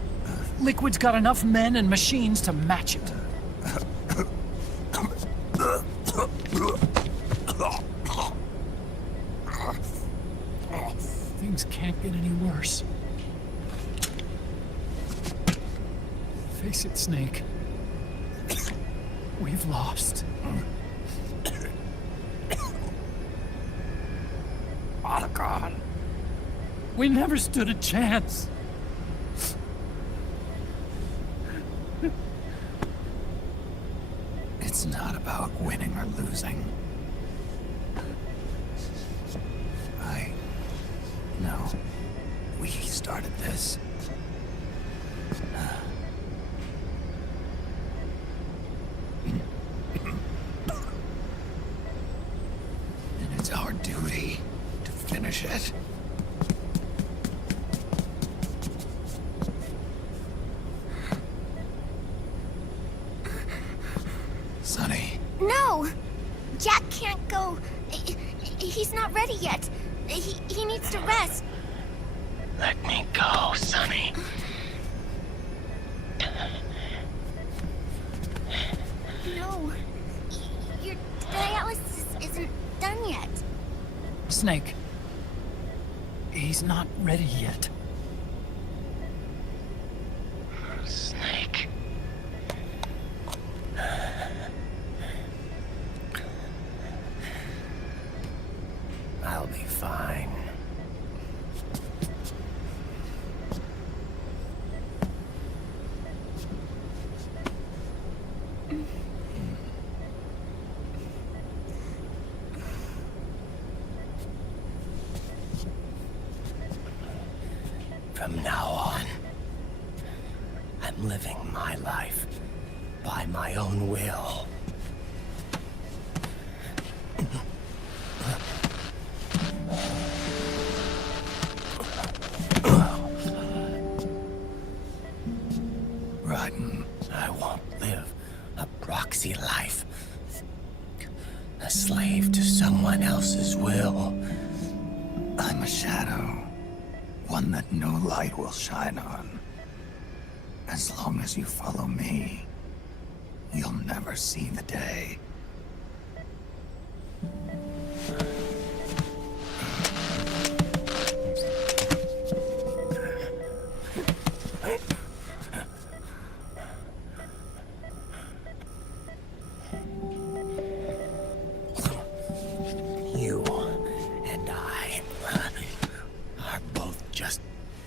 Liquid's got enough men and machines to match it. Things can't get any worse. Face it, Snake. We've lost. Otacon. We never stood a chance. It's not about winning or losing. No. We started this. And it's our duty to finish it. Sonny. No! Jack can't go. He's not ready yet. He needs to rest. Let me go, Sonny. No. Your dialysis isn't done yet. Snake. He's not ready yet. Snake. I'll be fine. From now on, I'm living my life by my own will. Rotten. I won't live a proxy life. A slave to someone else's will. I'm a shadow. One that no light will shine on. As long as you follow me, you'll never see the day. You and I are both just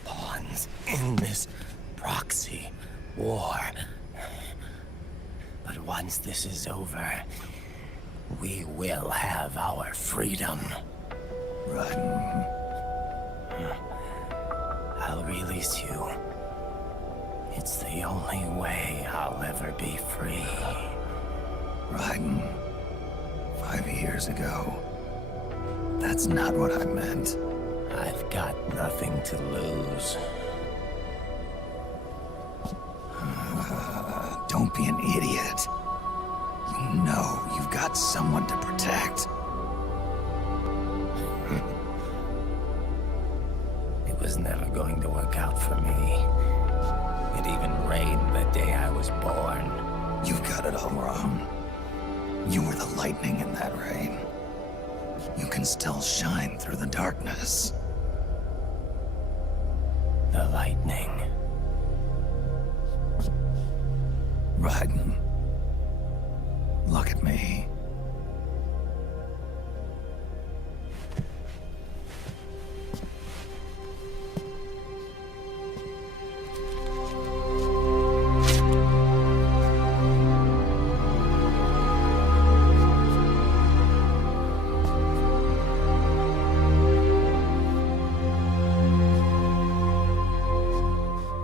pawns in this proxy war. But once this is over, we will have our freedom. Rotten. I'll release you. It's the only way I'll ever be free. Rotten. 5 years ago. That's not what I meant. I've got nothing to lose. Don't be an idiot. You know you've got someone to protect. It was never going to work out for me. It even rained the day I was born. You've got it all wrong. You were the lightning in that rain. You can still shine through the darkness. The lightning. Raiden. Look at me.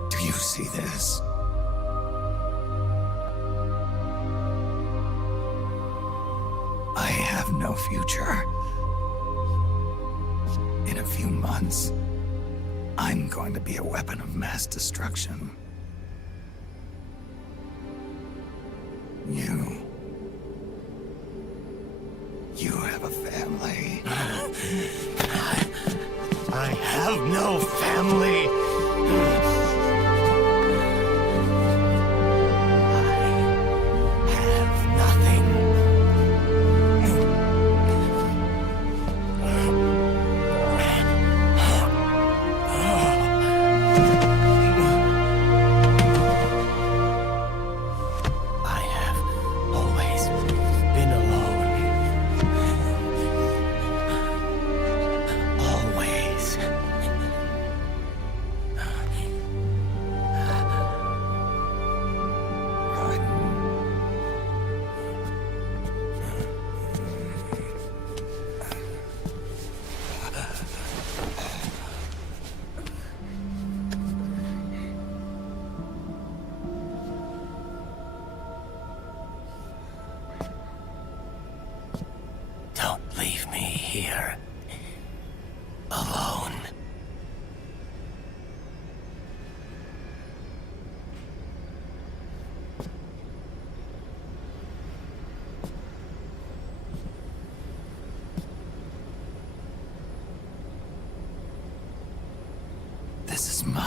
Do you see this? I have no future. In a few months, I'm going to be a weapon of mass destruction. You have a family. I have no family.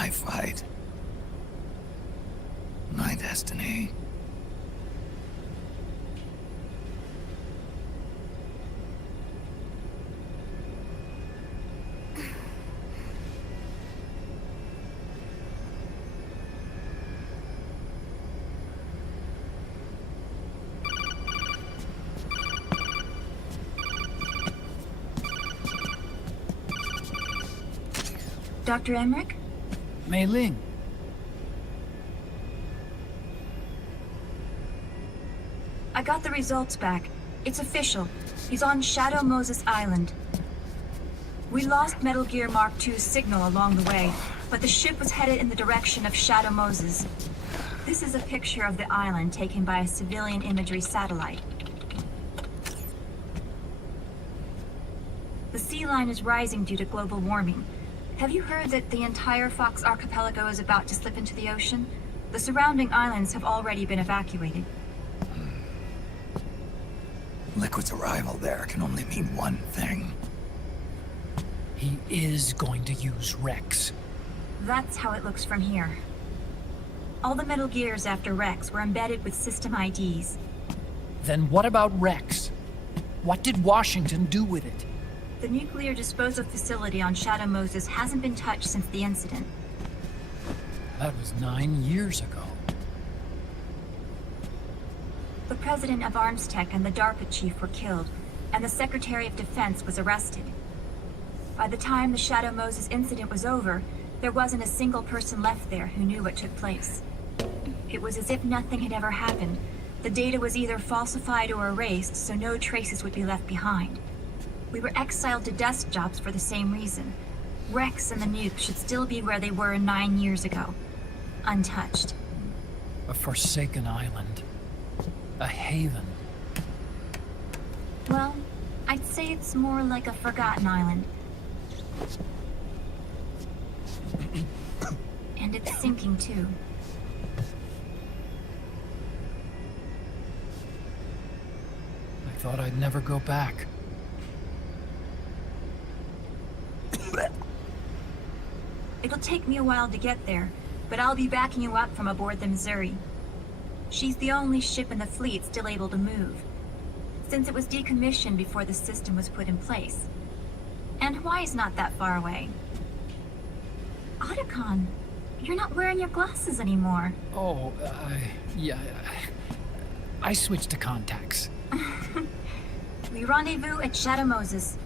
my fight. My destiny. Dr. Emmerich? Mei Ling. I got the results back. It's official. He's on Shadow Moses Island. We lost Metal Gear Mark II's signal along the way, but the ship was headed in the direction of Shadow Moses. This is a picture of the island taken by a civilian imagery satellite. The sea line is rising due to global warming. Have you heard that the entire Fox archipelago is about to slip into the ocean? The surrounding islands have already been evacuated. Liquid's arrival there can only mean one thing. He is going to use Rex. That's how it looks from here. All the Metal Gears after Rex were embedded with system IDs. Then what about Rex? What did Washington do with it? The nuclear disposal facility on Shadow Moses hasn't been touched since the incident. That was 9 years ago. The president of Armstech and the DARPA chief were killed, and the Secretary of Defense was arrested. By the time the Shadow Moses incident was over, there wasn't a single person left there who knew what took place. It was as if nothing had ever happened. The data was either falsified or erased, so no traces would be left behind. We were exiled to desk jobs for the same reason. Rex and the nuke should still be where they were 9 years ago. Untouched. A forsaken island. A haven. Well, I'd say it's more like a forgotten island. And it's sinking too. I thought I'd never go back. It'll take me a while to get there, but I'll be backing you up from aboard the Missouri. She's the only ship in the fleet still able to move, since it was decommissioned before the system was put in place. And Hawaii's not that far away. Otacon, you're not wearing your glasses anymore. Oh, yeah. I switched to contacts. We rendezvous at Shadow Moses.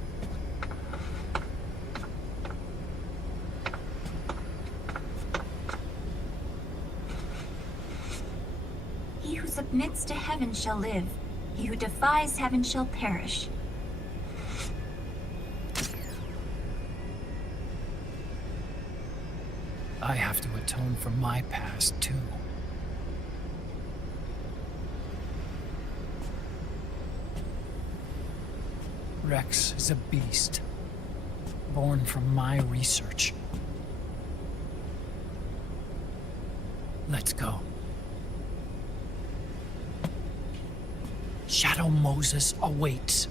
He who submits to heaven shall live. He who defies heaven shall perish. I have to atone for my past, too. Rex is a beast, born from my research. Let's go. Shadow Moses awaits.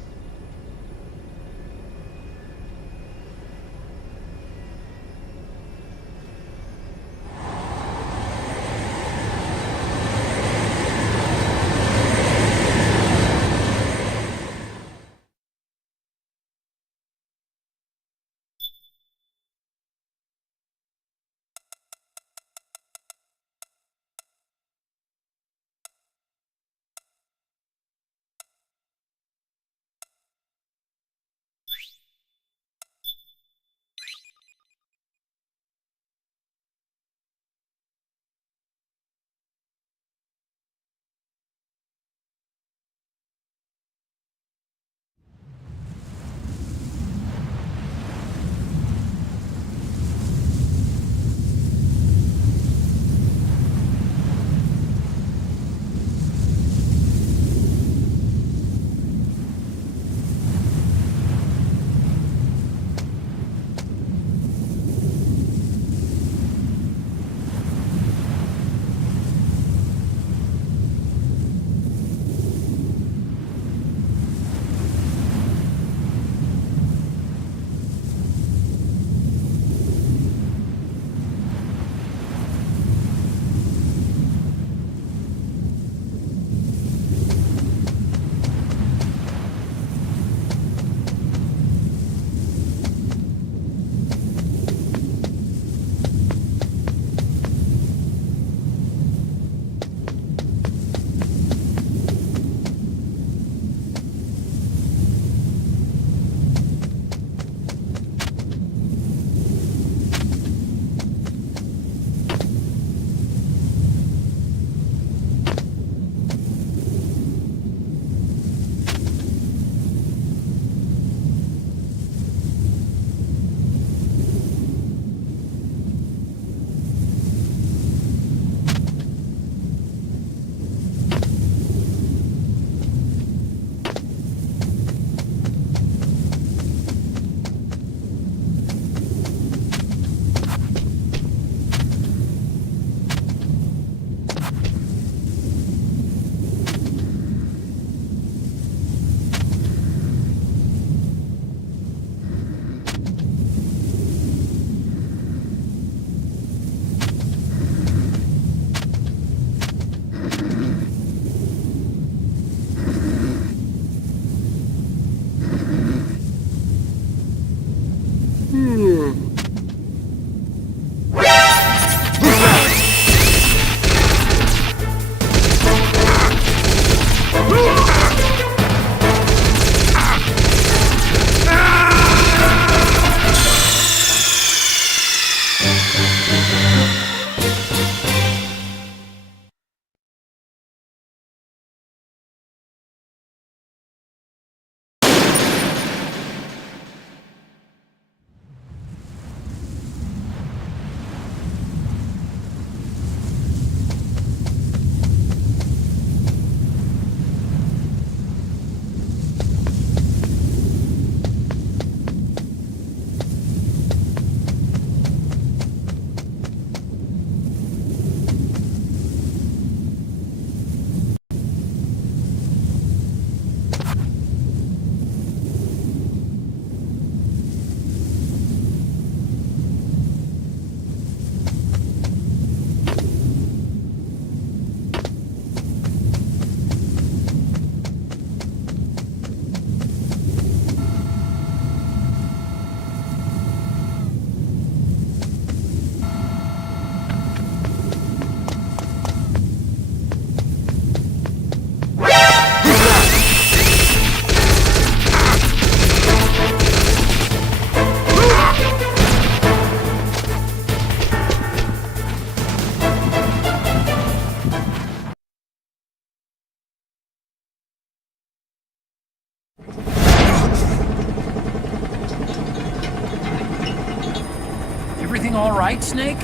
right, Snake?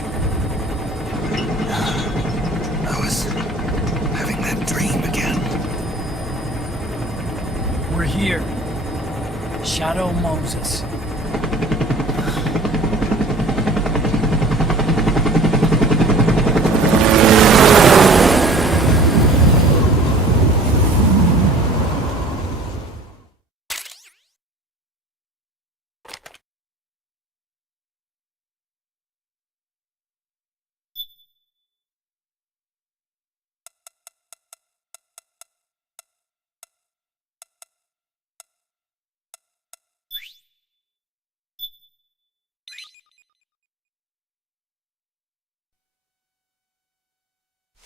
I was having that dream again. We're here. Shadow Moses.